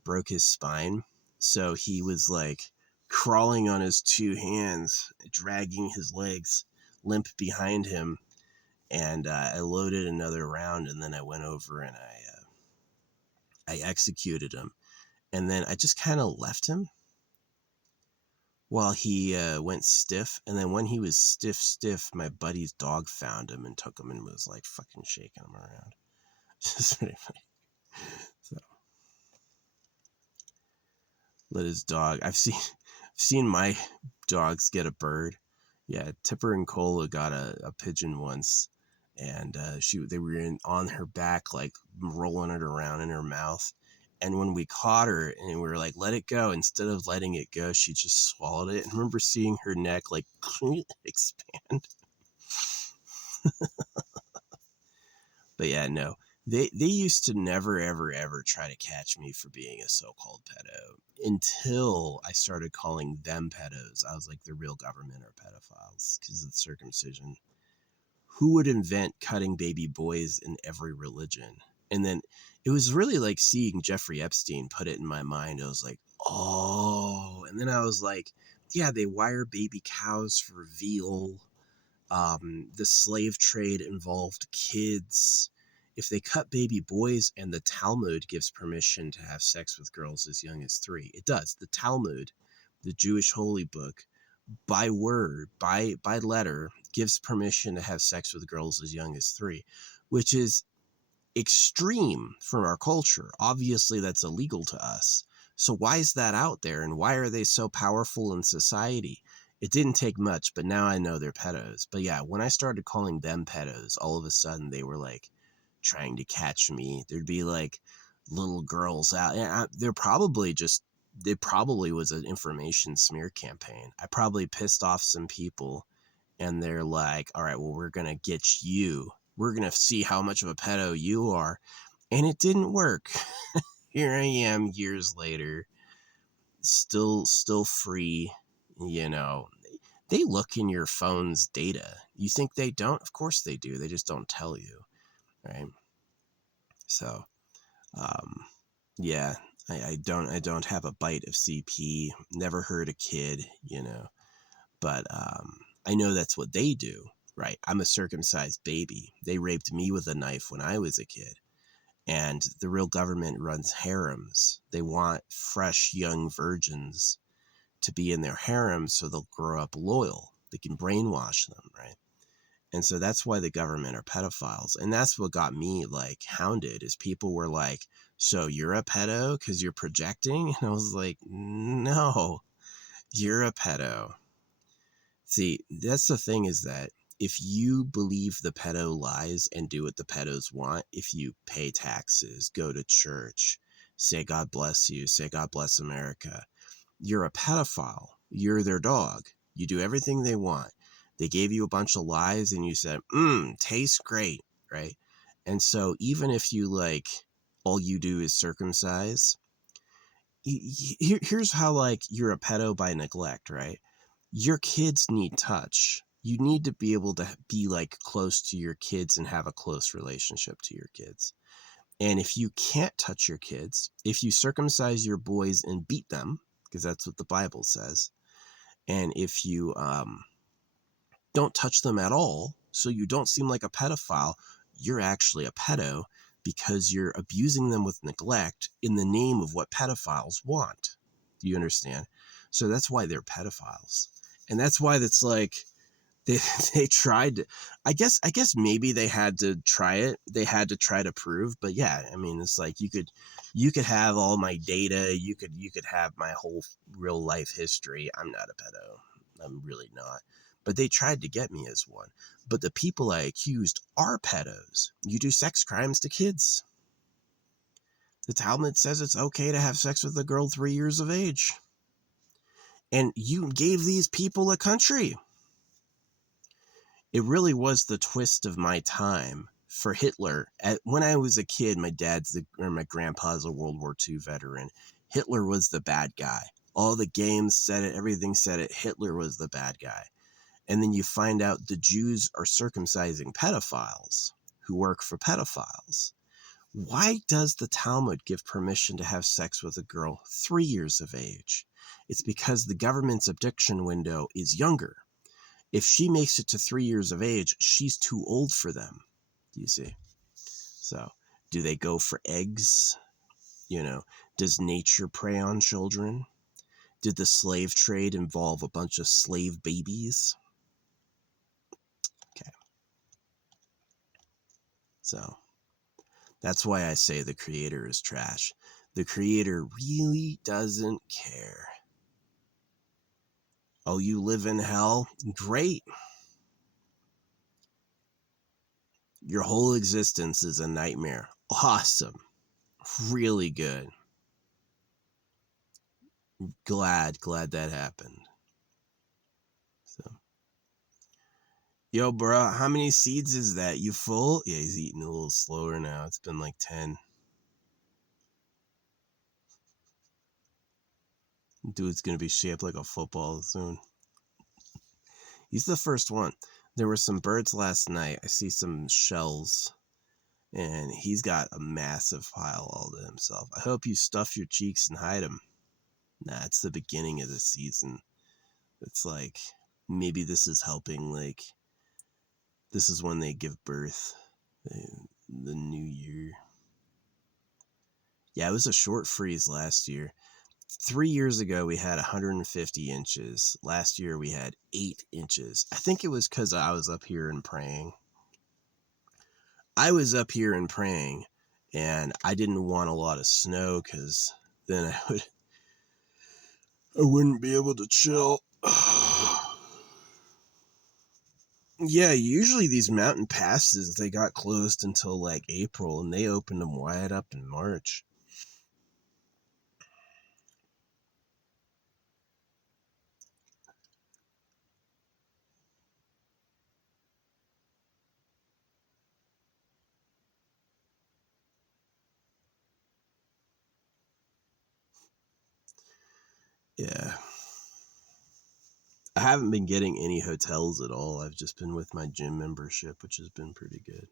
broke his spine. So he was like crawling on his two hands, dragging his legs limp behind him. And I loaded another round, and then I went over and I executed him. And then I just kind of left him while he went stiff. And then when he was stiff, my buddy's dog found him and took him and was like fucking shaking him around. Just pretty funny. So let his dog. I've seen my dogs get a bird. Yeah, Tipper and Cola got a pigeon once, and they were on her back, like rolling it around in her mouth. And when we caught her and we were like, let it go, instead of letting it go, she just swallowed it. And I remember seeing her neck like expand. But yeah, no. They used to never, ever, ever try to catch me for being a so-called pedo until I started calling them pedos. I was like, the real government are pedophiles because of the circumcision. Who would invent cutting baby boys in every religion? And then it was really like seeing Jeffrey Epstein put it in my mind. I was like, oh. And then I was like, yeah, they wire baby cows for veal. The slave trade involved kids. If they cut baby boys, and the Talmud gives permission to have sex with girls as young as 3, it does. The Talmud, the Jewish holy book, by word, by letter, gives permission to have sex with girls as young as 3, which is extreme from our culture. Obviously, that's illegal to us. So why is that out there, and why are they so powerful in society? It didn't take much, but now I know they're pedos. But yeah, when I started calling them pedos, all of a sudden they were like trying to catch me. There'd be like little girls out, and it probably was an information smear campaign. I probably pissed off some people, and they're like, all right, well, we're going to get you. We're going to see how much of a pedo you are. And it didn't work. Here I am years later, still free. You know, they look in your phone's data. You think they don't? Of course they do. They just don't tell you, right? So, yeah, I don't have a bite of CP. Never hurt a kid, but I know that's what they do, right? I'm a circumcised baby. They raped me with a knife when I was a kid. And the real government runs harems. They want fresh young virgins to be in their harem so they'll grow up loyal. They can brainwash them, right? And so that's why the government are pedophiles. And that's what got me like hounded, is people were like, so you're a pedo because you're projecting? And I was like, no, you're a pedo. See, that's the thing, is that if you believe the pedo lies and do what the pedos want, if you pay taxes, go to church, say God bless you, say God bless America, you're a pedophile. You're their dog. You do everything they want. They gave you a bunch of lies and you said, tastes great, right? And so even if you like all you do is circumcise, here's how like you're a pedo by neglect, right? Your kids need touch. You need to be able to be like close to your kids and have a close relationship to your kids. And if you can't touch your kids, if you circumcise your boys and beat them, because that's what the Bible says, and if you don't touch them at all, so you don't seem like a pedophile, you're actually a pedo because you're abusing them with neglect in the name of what pedophiles want. Do you understand? So that's why they're pedophiles. And that's why that's like they they tried to, I guess maybe they had to try it. They had to try to prove, but yeah, I mean it's like you could have all my data, you could have my whole real life history. I'm not a pedo. I'm really not. But they tried to get me as one. But the people I accused are pedos. You do sex crimes to kids. The Talmud says it's okay to have sex with a girl 3 years of age. And you gave these people a country. It really was the twist of my time for Hitler. When I was a kid, my grandpa's a World War II veteran. Hitler was the bad guy. All the games said it, everything said it. Hitler was the bad guy. And then you find out the Jews are circumcising pedophiles who work for pedophiles. Why does the Talmud give permission to have sex with a girl 3 years of age? It's because the government's abduction window is younger. If she makes it to 3 years of age, she's too old for them. Do you see? So, do they go for eggs? Does nature prey on children? Did the slave trade involve a bunch of slave babies? Okay. So, that's why I say the creator is trash. The creator really doesn't care. Oh, you live in hell? Great. Your whole existence is a nightmare. Awesome. Really good. Glad that happened. So, yo, bro, how many seeds is that? You full? Yeah, he's eating a little slower now. It's been like 10. Dude's gonna be shaped like a football soon. He's the first one. There were some birds last night. I see some shells. And he's got a massive pile all to himself. I hope you stuff your cheeks and hide them. Nah, it's the beginning of the season. It's like, maybe this is helping, like, this is when they give birth. The new year. Yeah, it was a short freeze last year. 3 years ago, we had 150 inches. Last year, we had 8 inches. I think it was because I was up here and praying. And I didn't want a lot of snow because then I wouldn't be able to chill. Yeah, usually these mountain passes, they got closed until like April, and they opened them wide up in March. Yeah. I haven't been getting any hotels at all. I've just been with my gym membership, which has been pretty good.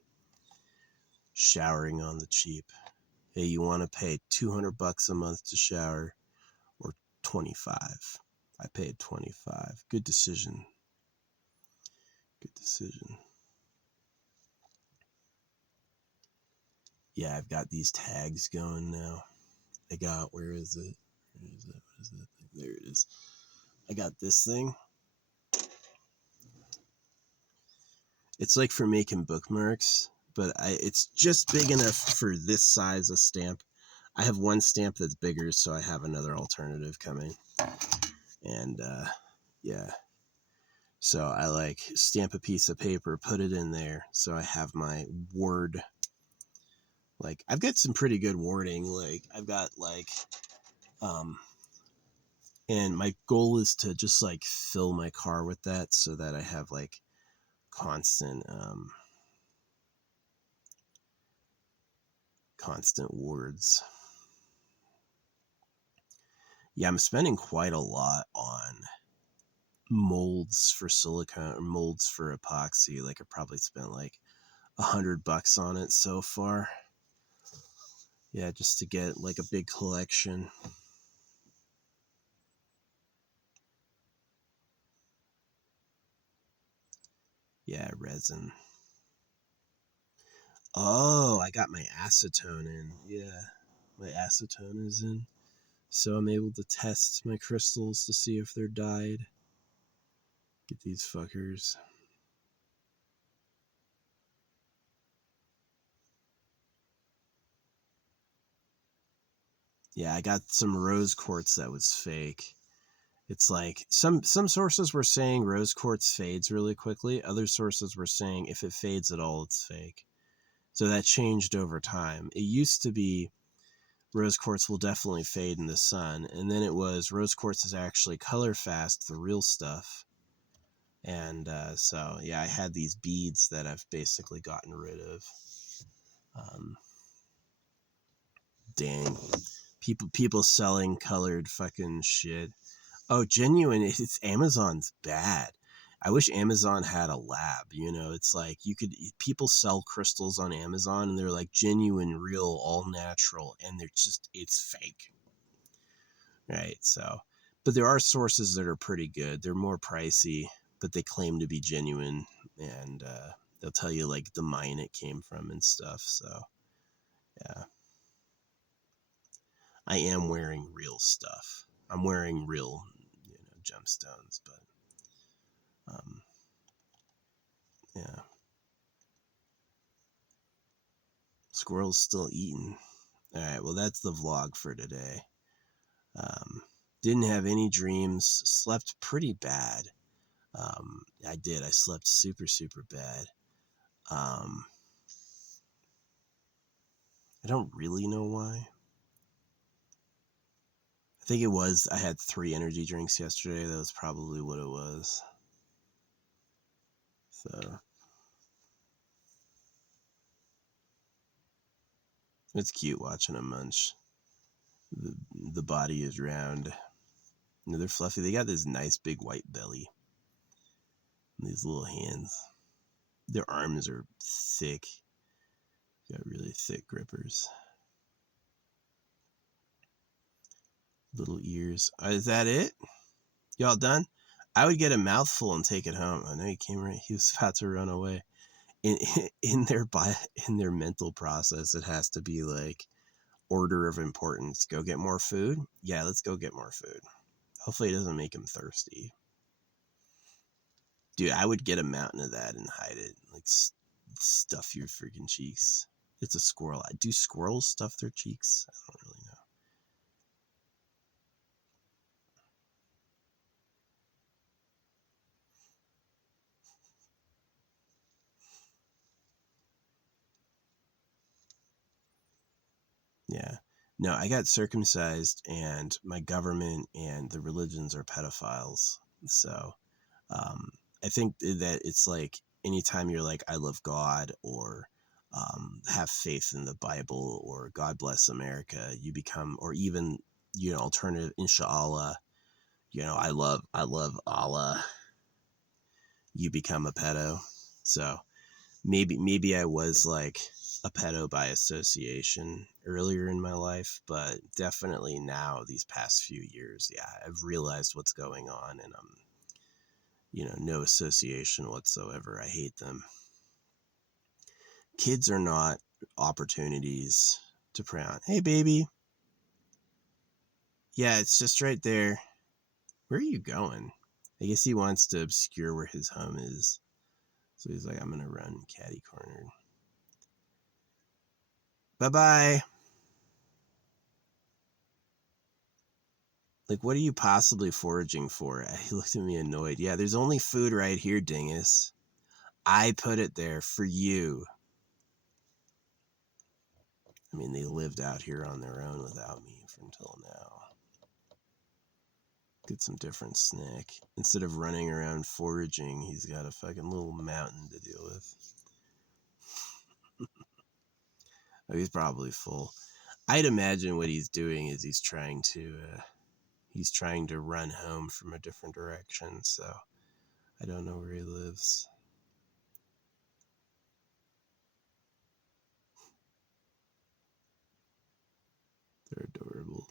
Showering on the cheap. Hey, you want to pay $200 a month to shower or 25? I paid 25. Good decision. Yeah, I've got these tags going now. Where is it? There it is. I got this thing. It's like for making bookmarks, but it's just big enough for this size of stamp. I have one stamp that's bigger, so I have another alternative coming. And yeah. So I like stamp a piece of paper, put it in there, so I have my word. Like, I've got some pretty good wording. Like, I've got like, and my goal is to just like fill my car with that so that I have like constant, constant wards. Yeah, I'm spending quite a lot on molds for silicone, or molds for epoxy. Like I probably spent like $100 on it so far. Yeah, just to get like a big collection. Yeah, resin. Oh, I got my acetone in. Yeah, my acetone is in. So I'm able to test my crystals to see if they're dyed. Get these fuckers. Yeah, I got some rose quartz that was fake. It's like some sources were saying rose quartz fades really quickly. Other sources were saying if it fades at all, it's fake. So that changed over time. It used to be rose quartz will definitely fade in the sun, and then it was rose quartz is actually color fast, the real stuff. And so yeah, I had these beads that I've basically gotten rid of. Um, dang, people selling colored fucking shit. Oh, genuine. It's Amazon's bad. I wish Amazon had a lab. You know, it's like people sell crystals on Amazon and they're like genuine, real, all natural, and it's fake. Right. So, but there are sources that are pretty good. They're more pricey, but they claim to be genuine, and they'll tell you like the mine it came from and stuff. So, yeah, I am wearing real stuff. I'm wearing real, gemstones, but yeah. Squirrel's still eating. All right, well, that's the vlog for today. Um, didn't have any dreams. Slept pretty bad. I did. I slept super, super bad. Um, I don't really know why. I think it was I had 3 energy drinks yesterday. That was probably what it was. So it's cute watching them munch. The body is round. They're fluffy. They got this nice big white belly. And these little hands. Their arms are thick. Got really thick grippers. Little ears. Is that it? Y'all done? I would get a mouthful and take it home. I know he came right. He was about to run away. In in their mental process, it has to be like order of importance. Go get more food. Yeah, let's go get more food. Hopefully, it doesn't make him thirsty. Dude, I would get a mountain of that and hide it. Like stuff your freaking cheeks. It's a squirrel. Do squirrels stuff their cheeks? I don't really know. Yeah. No, I got circumcised, and my government and the religions are pedophiles. So, um, I think that it's like anytime you're like, I love God, or have faith in the Bible, or God bless America, you become, or even, alternative, inshallah, I love Allah, you become a pedo. So maybe I was like a pedo by association earlier in my life, but definitely now these past few years, yeah, I've realized what's going on, and I'm, no association whatsoever. I hate them. Kids are not opportunities to prey on. Hey, baby. Yeah, it's just right there. Where are you going? I guess he wants to obscure where his home is. So he's like, I'm going to run catty cornered. Bye bye. Like, what are you possibly foraging for? He looked at me annoyed. Yeah, there's only food right here, dingus. I put it there for you. I mean, they lived out here on their own without me until now. Get some different snack. Instead of running around foraging, he's got a fucking little mountain to deal with. Oh, he's probably full. I'd imagine what he's doing is he's trying to run home from a different direction. So I don't know where he lives. They're adorable.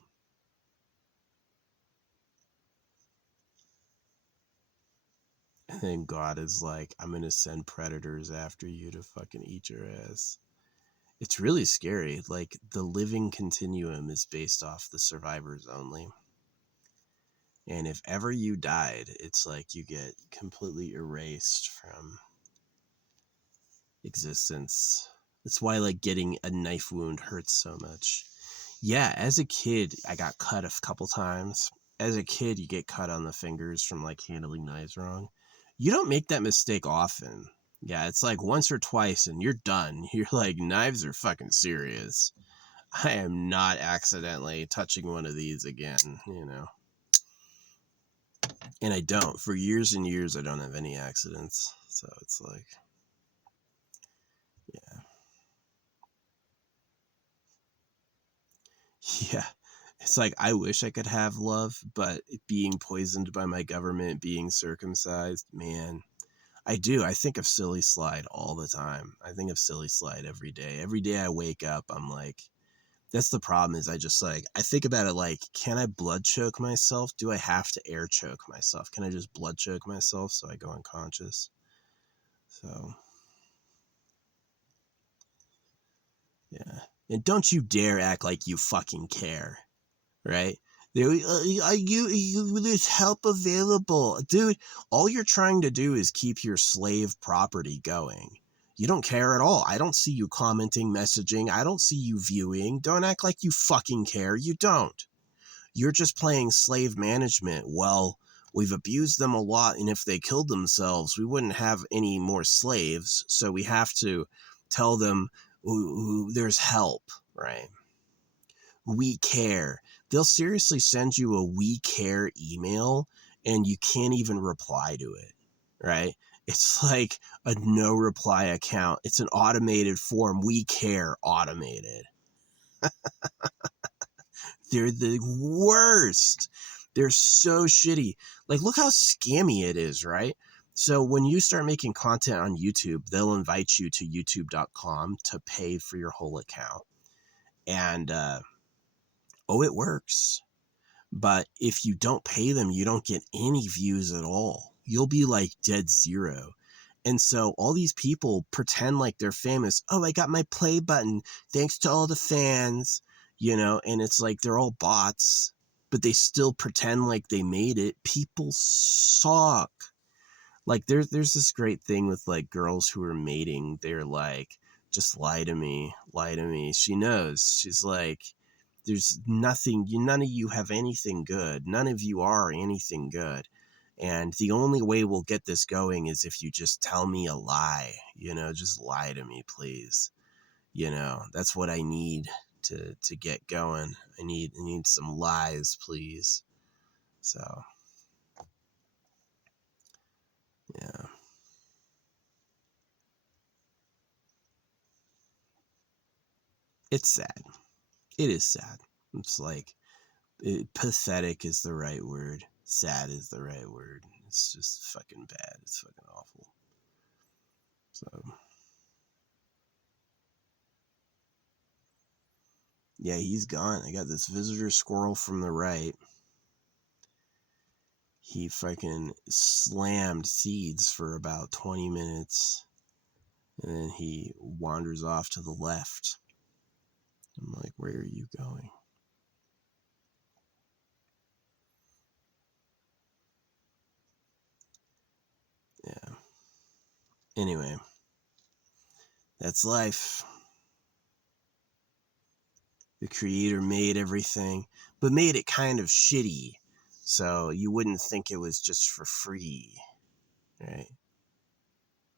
And then God is like, I'm going to send predators after you to fucking eat your ass. It's really scary. Like, the living continuum is based off the survivors only. And if ever you died, it's like you get completely erased from existence. That's why, like, getting a knife wound hurts so much. Yeah, as a kid, I got cut a couple times. As a kid, you get cut on the fingers from, like, handling knives wrong. You don't make that mistake often. Yeah, it's like once or twice and you're done. You're like, knives are fucking serious. I am not accidentally touching one of these again, you know. And I don't. For years and years, I don't have any accidents. So it's like, yeah. Yeah. It's like, I wish I could have love, but being poisoned by my government, being circumcised, man, I do. I think of Silly Slide all the time. I think of Silly Slide every day. Every day I wake up, I'm like, that's the problem is I just like, I think about it like, can I blood choke myself? Do I have to air choke myself? Can I just blood choke myself so I go unconscious? So, yeah. And don't you dare act like you fucking care, right? There's help available. Dude, all you're trying to do is keep your slave property going. You don't care at all. I don't see you commenting, messaging. I don't see you viewing. Don't act like you fucking care. You don't. You're just playing slave management. Well, we've abused them a lot, and if they killed themselves, we wouldn't have any more slaves. So we have to tell them there's help, right? We care. They'll seriously send you a we care email and you can't even reply to it, right? It's like a no reply account. It's an automated form. We care automated. They're the worst. They're so shitty. Like, look how scammy it is, right? So when you start making content on YouTube, they'll invite you to youtube.com to pay for your whole account. And, it works. But if you don't pay them, you don't get any views at all. You'll be like dead zero. And so all these people pretend like they're famous. Oh, I got my play button. Thanks to all the fans, you know, and it's like they're all bots, but they still pretend like they made it. People suck. Like there's this great thing with like girls who are mating. They're like, just lie to me, lie to me. She knows. She's like, there's nothing, none of you have anything good. None of you are anything good. And the only way we'll get this going is if you just tell me a lie, you know, just lie to me, please. You know, that's what I need to get going. I need some lies, please. So, yeah. It's sad. It is sad. It's like, pathetic is the right word. Sad is the right word. It's just fucking bad. It's fucking awful. So, yeah, he's gone. I got this visitor squirrel from the right. He fucking slammed seeds for about 20 minutes. And then he wanders off to the left. I'm like, where are you going? Yeah. Anyway, that's life. The creator made everything, but made it kind of shitty. So you wouldn't think it was just for free, right?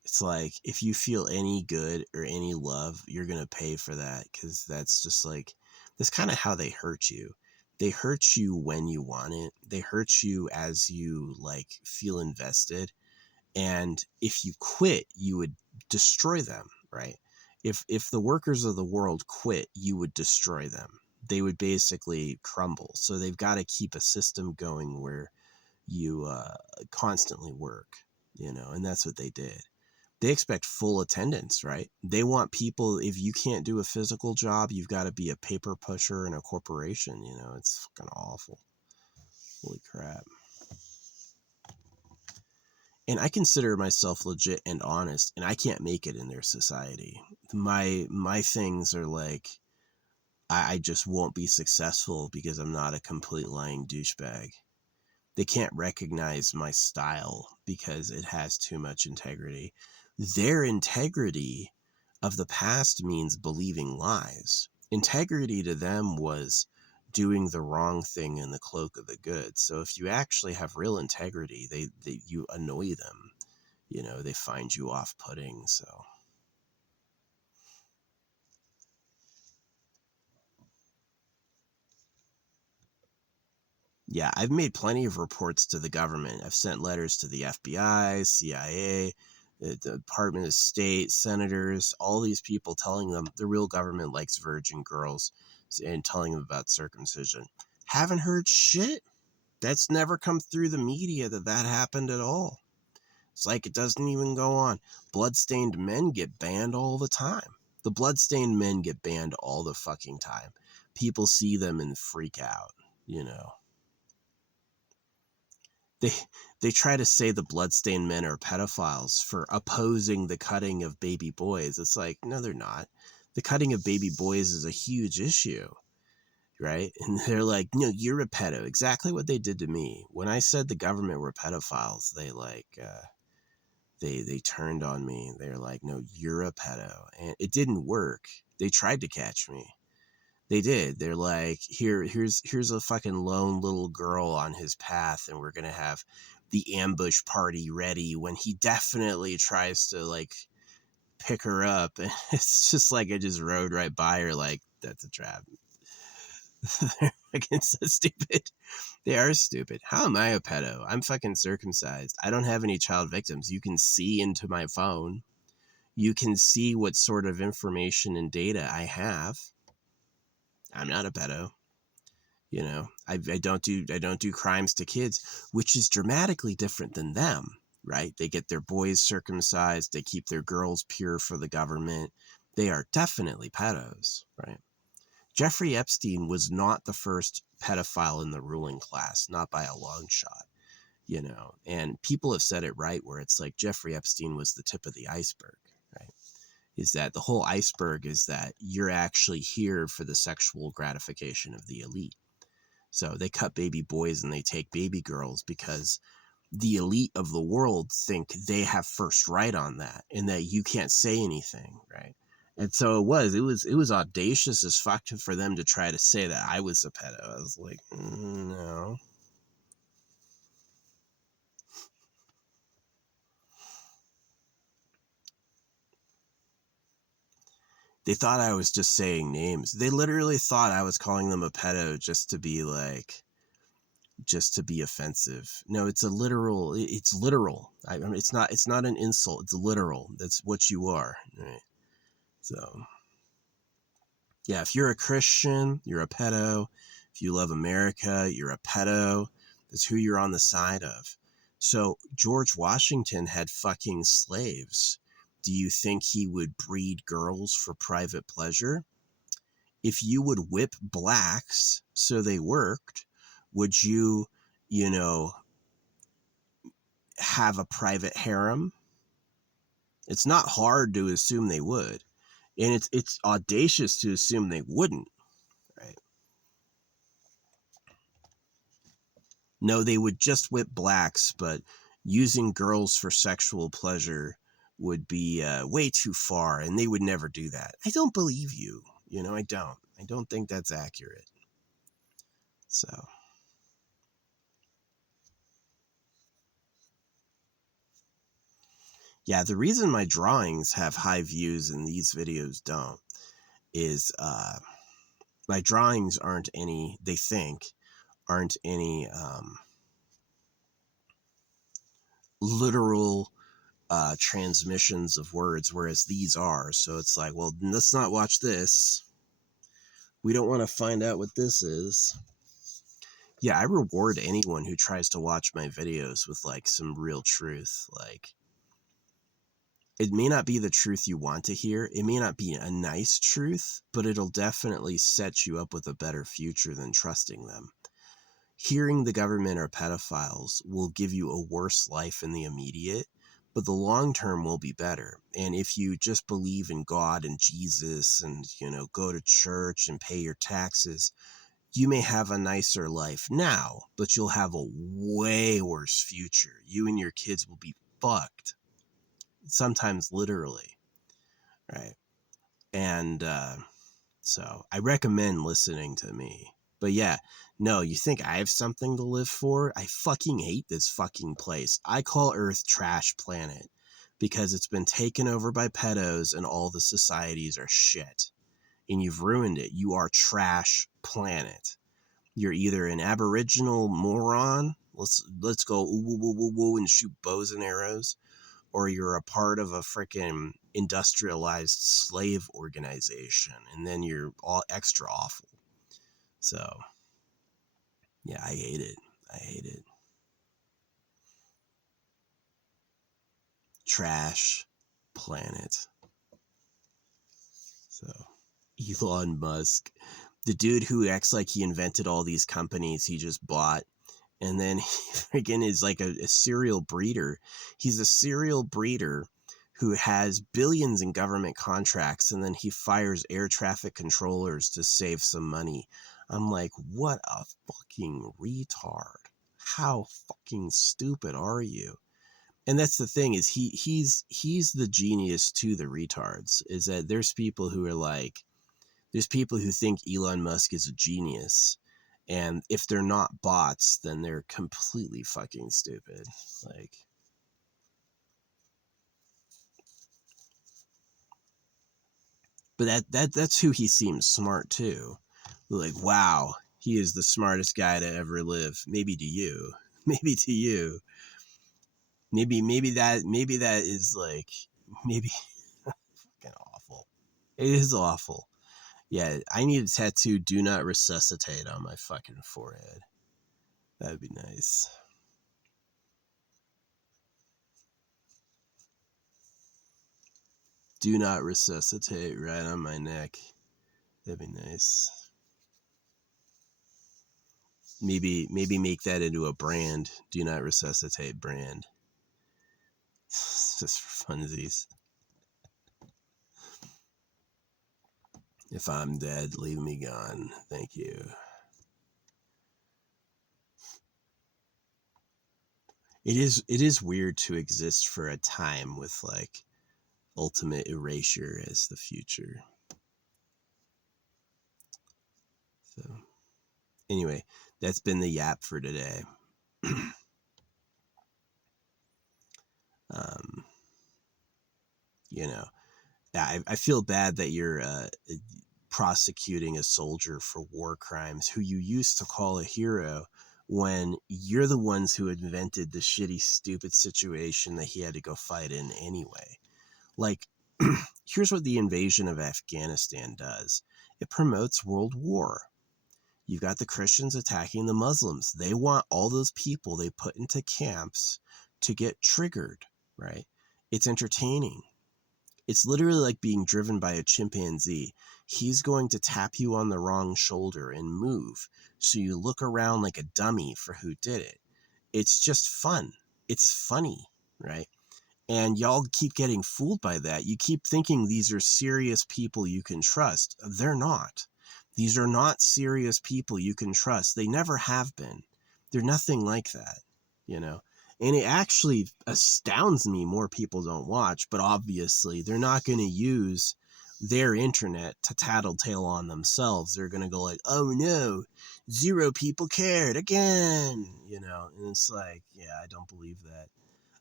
It's like, if you feel any good or any love, you're going to pay for that, because that's just like, that's kind of how they hurt you. They hurt you when you want it. They hurt you as you like feel invested. And if you quit, you would destroy them, right? If the workers of the world quit, you would destroy them. They would basically crumble. So they've got to keep a system going where you constantly work, and that's what they did. They expect full attendance, right? They want people, if you can't do a physical job, you've got to be a paper pusher in a corporation, it's fucking awful. Holy crap. And I consider myself legit and honest, and I can't make it in their society. My things are like, I just won't be successful because I'm not a complete lying douchebag. They can't recognize my style because it has too much integrity. Their integrity of the past means believing lies. Integrity to them was doing the wrong thing in the cloak of the good. So if you actually have real integrity, you annoy them. They find you off-putting. So yeah, I've made plenty of reports to the government. I've sent letters to the FBI, CIA, the Department of State, senators, all these people telling them the real government likes virgin girls and telling them about circumcision. Haven't heard shit. That's never come through the media that happened at all. It's like it doesn't even go on. Bloodstained men get banned all the time. The bloodstained men get banned all the fucking time. People see them and freak out, They try to say the bloodstained men are pedophiles for opposing the cutting of baby boys. It's like, no, they're not. The cutting of baby boys is a huge issue, right? And they're like, no, you're a pedo. Exactly what they did to me. When I said the government were pedophiles, they turned on me. They're like, no, you're a pedo. And it didn't work. They tried to catch me. They did. They're like, here's a fucking lone little girl on his path, and we're gonna have the ambush party ready when he definitely tries to like pick her up. And it's just like I just rode right by her like that's a trap. They're fucking so stupid. They are stupid. How am I a pedo? I'm fucking circumcised. I don't have any child victims. You can see into my phone. You can see what sort of information and data I have. I'm not a pedo. I don't do crimes to kids, which is dramatically different than them, right? They get their boys circumcised. They keep their girls pure for the government. They are definitely pedos, right? Jeffrey Epstein was not the first pedophile in the ruling class, not by a long shot, and people have said it right, where it's like Jeffrey Epstein was the tip of the iceberg, right? Is that the whole iceberg is that you're actually here for the sexual gratification of the elite. So they cut baby boys and they take baby girls because the elite of the world think they have first right on that and that you can't say anything, right? And so it was audacious as fuck for them to try to say that I was a pedo. I was like, no. They thought I was just saying names. They literally thought I was calling them a pedo just to be offensive. No, it's literal. I mean, it's not an insult. It's literal. That's what you are. Right? So yeah, if you're a Christian, you're a pedo. If you love America, you're a pedo. That's who you're on the side of. So George Washington had fucking slaves. Do you think he would breed girls for private pleasure? If you would whip blacks so they worked, would you, have a private harem? It's not hard to assume they would. And it's audacious to assume they wouldn't, right? No, they would just whip blacks, but using girls for sexual pleasure would be way too far, and they would never do that. I don't believe you. I don't. I don't think that's accurate. So, yeah, the reason my drawings have high views and these videos don't is my drawings aren't any literal transmissions of words, whereas these are. So it's like, well, let's not watch this. We don't want to find out what this is. Yeah, I reward anyone who tries to watch my videos with like some real truth. Like, it may not be the truth you want to hear. It may not be a nice truth, but it'll definitely set you up with a better future than trusting them. Hearing the government are pedophiles will give you a worse life in the immediate, but the long term will be better. And if you just believe in God and Jesus and, you know, go to church and pay your taxes, you may have a nicer life now, but you'll have a way worse future. You and your kids will be fucked. Sometimes literally, right? And so I recommend listening to me. But yeah, no, you think I have something to live for? I fucking hate this fucking place. I call Earth Trash Planet because it's been taken over by pedos and all the societies are shit. And you've ruined it. You are Trash Planet. You're either an aboriginal moron, let's go ooh, woo, woo, woo, woo, and shoot bows and arrows, or you're a part of a freaking industrialized slave organization, and then you're all extra awful. So, yeah, I hate it. I hate it. Trash Planet. So, Elon Musk, the dude who acts like he invented all these companies he just bought, and then he freaking is like a serial breeder. He's a serial breeder who has billions in government contracts, and then he fires air traffic controllers to save some money. I'm like, what a fucking retard. How fucking stupid are you? And that's the thing, is he's the genius to the retards, is that there's people who are like, there's people who think Elon Musk is a genius, and if they're not bots, then they're completely fucking stupid. Like, but that's who he seems smart too. Like, wow, he is the smartest guy to ever live. Maybe to you. Maybe to you. Maybe that is like, maybe fucking awful. It is awful. Yeah, I need a tattoo, "Do not resuscitate," on my fucking forehead. That'd be nice. "Do not resuscitate" right on my neck. That'd be nice. Maybe make that into a brand. "Do not resuscitate" brand. Just for funsies. If I'm dead, leave me gone. Thank you. It is weird to exist for a time with like ultimate erasure as the future. So anyway, that's been the yap for today. You know, I feel bad that you're prosecuting a soldier for war crimes who you used to call a hero, when you're the ones who invented the shitty, stupid situation that he had to go fight in anyway. Like, here's what the invasion of Afghanistan does. It promotes world war. You've got the Christians attacking the Muslims. They want all those people they put into camps to get triggered, right? It's entertaining. It's literally like being driven by a chimpanzee. He's going to tap you on the wrong shoulder and move, so you look around like a dummy for who did it. It's just fun. It's funny, right? And y'all keep getting fooled by that. You keep thinking these are serious people you can trust. They're not. These are not serious people you can trust. They never have been. They're nothing like that, you know? And it actually astounds me more people don't watch, but obviously they're not going to use their internet to tattletale on themselves. They're going to go like, oh no, 0 people cared again, you know? And it's like, yeah, I don't believe that.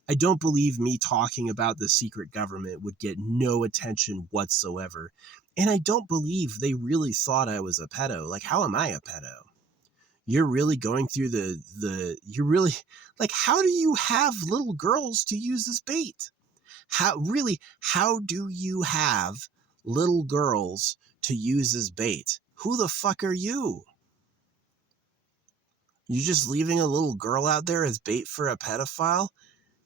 I don't believe me talking about the secret government would get no attention whatsoever. And I don't believe they really thought I was a pedo. Like, how am I a pedo? You're really going through you're really, like, how do you have little girls to use as bait? How do you have little girls to use as bait? Who the fuck are you? You just leaving a little girl out there as bait for a pedophile?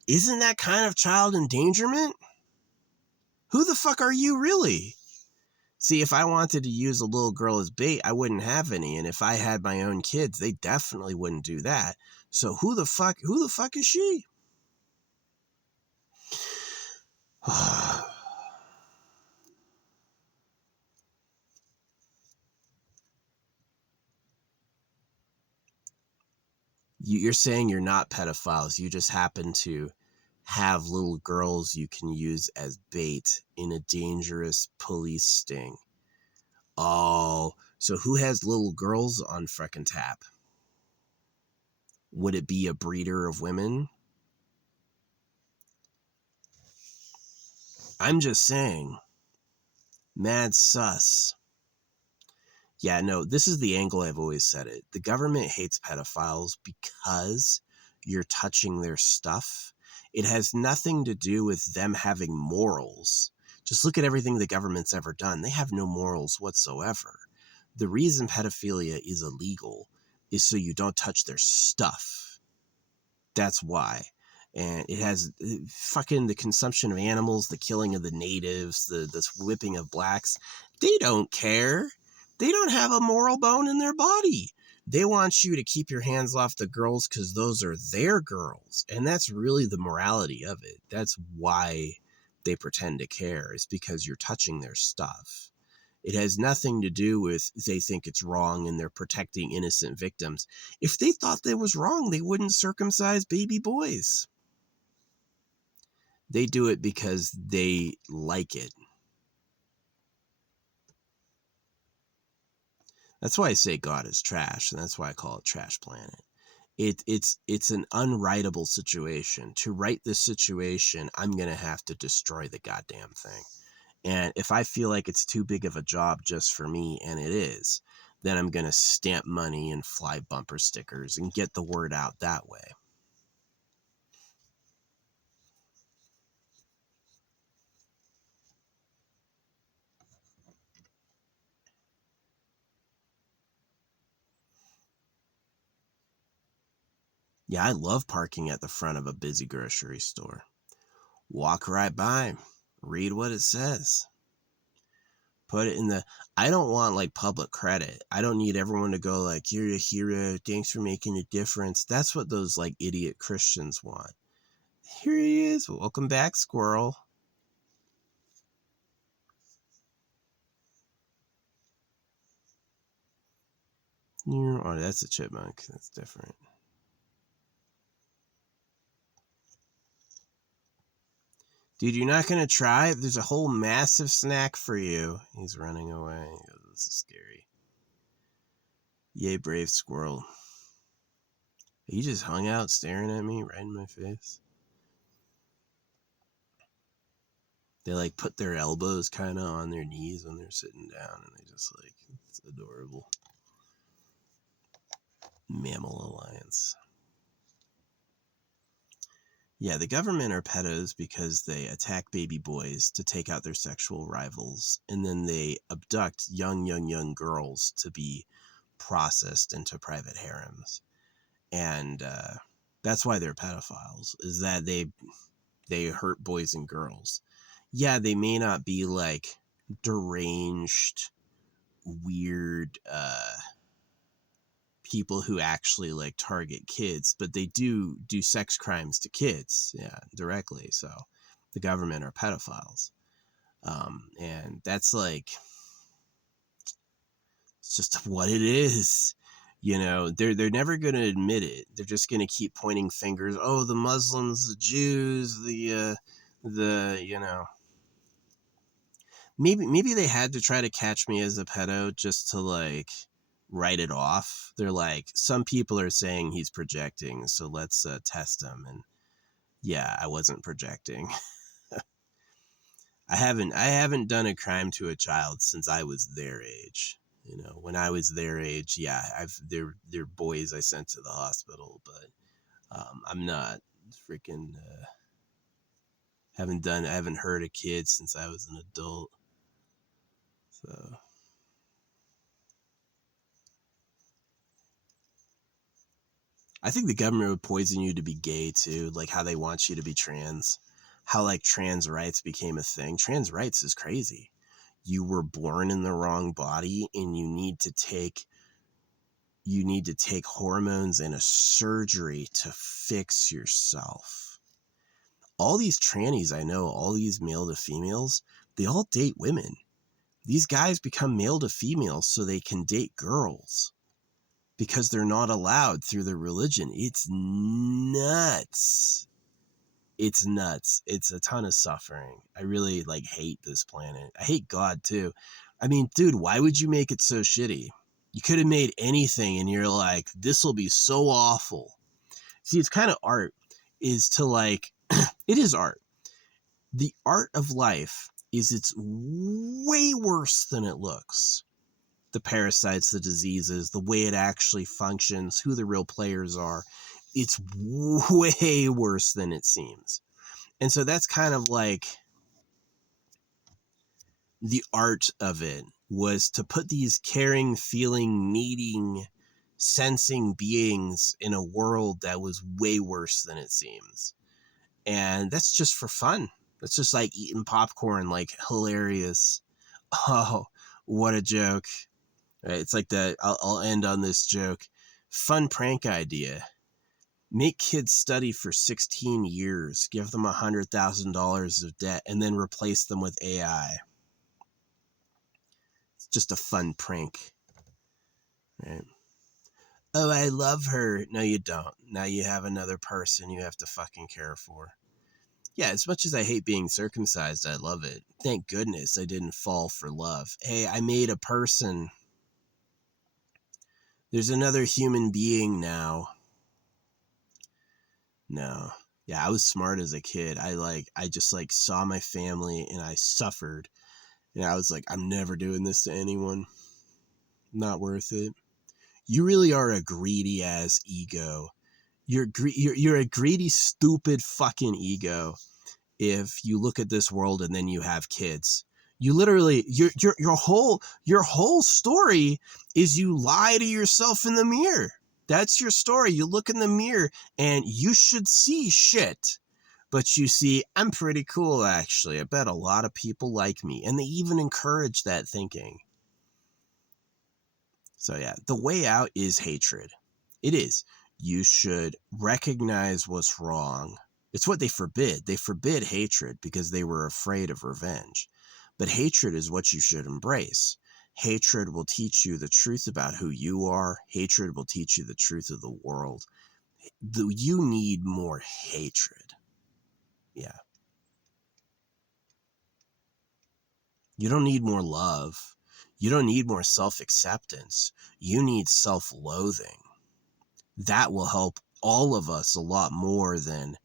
Isn't that kind of child endangerment? Who the fuck are you really? See, if I wanted to use a little girl as bait, I wouldn't have any. And if I had my own kids, they definitely wouldn't do that. So who the fuck is she? You're saying you're not pedophiles. You just happen to have little girls you can use as bait in a dangerous police sting. Oh, so who has little girls on frickin' tap? Would it be a breeder of women? I'm just saying. Mad sus. Yeah, no, this is the angle I've always said it. The government hates pedophiles because you're touching their stuff. It has nothing to do with them having morals. Just look at everything the government's ever done. They have no morals whatsoever. The reason pedophilia is illegal is so you don't touch their stuff. That's why. And it has fucking the consumption of animals, the killing of the natives, the whipping of blacks. They don't care. They don't have a moral bone in their body. They want you to keep your hands off the girls because those are their girls. And that's really the morality of it. That's why they pretend to care, is because you're touching their stuff. It has nothing to do with they think it's wrong and they're protecting innocent victims. If they thought that was wrong, they wouldn't circumcise baby boys. They do it because they like it. That's why I say God is trash, and that's why I call it Trash Planet. It's an unwritable situation. To write this situation, I'm going to have to destroy the goddamn thing. And if I feel like it's too big of a job just for me, and it is, then I'm going to stamp money and fly bumper stickers and get the word out that way. Yeah, I love parking at the front of a busy grocery store. Walk right by, read what it says. Put it in the, I don't want like public credit. I don't need everyone to go like, you're a hero, thanks for making a difference. That's what those like idiot Christians want. Here he is. Welcome back, squirrel. Oh, that's a chipmunk. That's different. Dude, you're not going to try? There's a whole massive snack for you. He's running away. Oh, this is scary. Yay, brave squirrel. He just hung out staring at me right in my face. They like put their elbows kind of on their knees when they're sitting down, and they just like, it's adorable. Mammal Alliance. Yeah, the government are pedos because they attack baby boys to take out their sexual rivals, and then they abduct young girls to be processed into private harems. And that's why they're pedophiles, is that they hurt boys and girls. Yeah, they may not be like deranged, weird people who actually like target kids, but they do sex crimes to kids, yeah, directly. So the government are pedophiles, and that's like, it's just what it is. You know, they're never going to admit it. They're just going to keep pointing fingers. Oh, the Muslims, the Jews, the you know. Maybe they had to try to catch me as a pedo just to like write it off. They're like, some people are saying he's projecting, so let's test him. And yeah, I wasn't projecting. I haven't done a crime to a child since I was their age. You know, when I was their age, yeah, they're boys I sent to the hospital, but I'm not freaking I haven't heard a kid since I was an adult. So I think the government would poison you to be gay too, like how they want you to be trans. How like trans rights became a thing. Trans rights is crazy. You were born in the wrong body and you need to take hormones and a surgery to fix yourself. All these trannies I know, all these male to females, they all date women. These guys become male to female so they can date girls because they're not allowed through their religion. It's nuts. It's nuts. It's a ton of suffering. I really like hate this planet. I hate God too. I mean, dude, why would you make it so shitty? You could have made anything and you're like, this will be so awful. See, it's kind of art is to like, it is art. The art of life is it's way worse than it looks. The parasites, the diseases, the way it actually functions, who the real players are, it's way worse than it seems. And so that's kind of like the art of it, was to put these caring, feeling, needing, sensing beings in a world that was way worse than it seems. And that's just for fun. That's just like eating popcorn, like hilarious. Oh, what a joke. Right? It's like I'll end on this joke. Fun prank idea. Make kids study for 16 years, give them $100,000 of debt, and then replace them with AI. It's just a fun prank. Right? Oh, I love her. No, you don't. Now you have another person you have to fucking care for. Yeah, as much as I hate being circumcised, I love it. Thank goodness I didn't fall for love. Hey, I made a person. There's another human being now. No. Yeah, I was smart as a kid. I just saw my family and I suffered. And I was like, I'm never doing this to anyone. Not worth it. You really are a greedy ass ego. You're a greedy, stupid fucking ego if you look at this world and then you have kids. You literally your whole story is you lie to yourself in the mirror. That's your story. You look in the mirror and you should see shit. But you see, I'm pretty cool actually. I bet a lot of people like me. And they even encourage that thinking. So yeah, the way out is hatred. It is. You should recognize what's wrong. It's what they forbid. They forbid hatred because they were afraid of revenge. But hatred is what you should embrace. Hatred will teach you the truth about who you are. Hatred will teach you the truth of the world. You need more hatred. Yeah. You don't need more love. You don't need more self-acceptance. You need self-loathing. That will help all of us a lot more than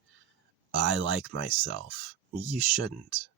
I like myself. You shouldn't.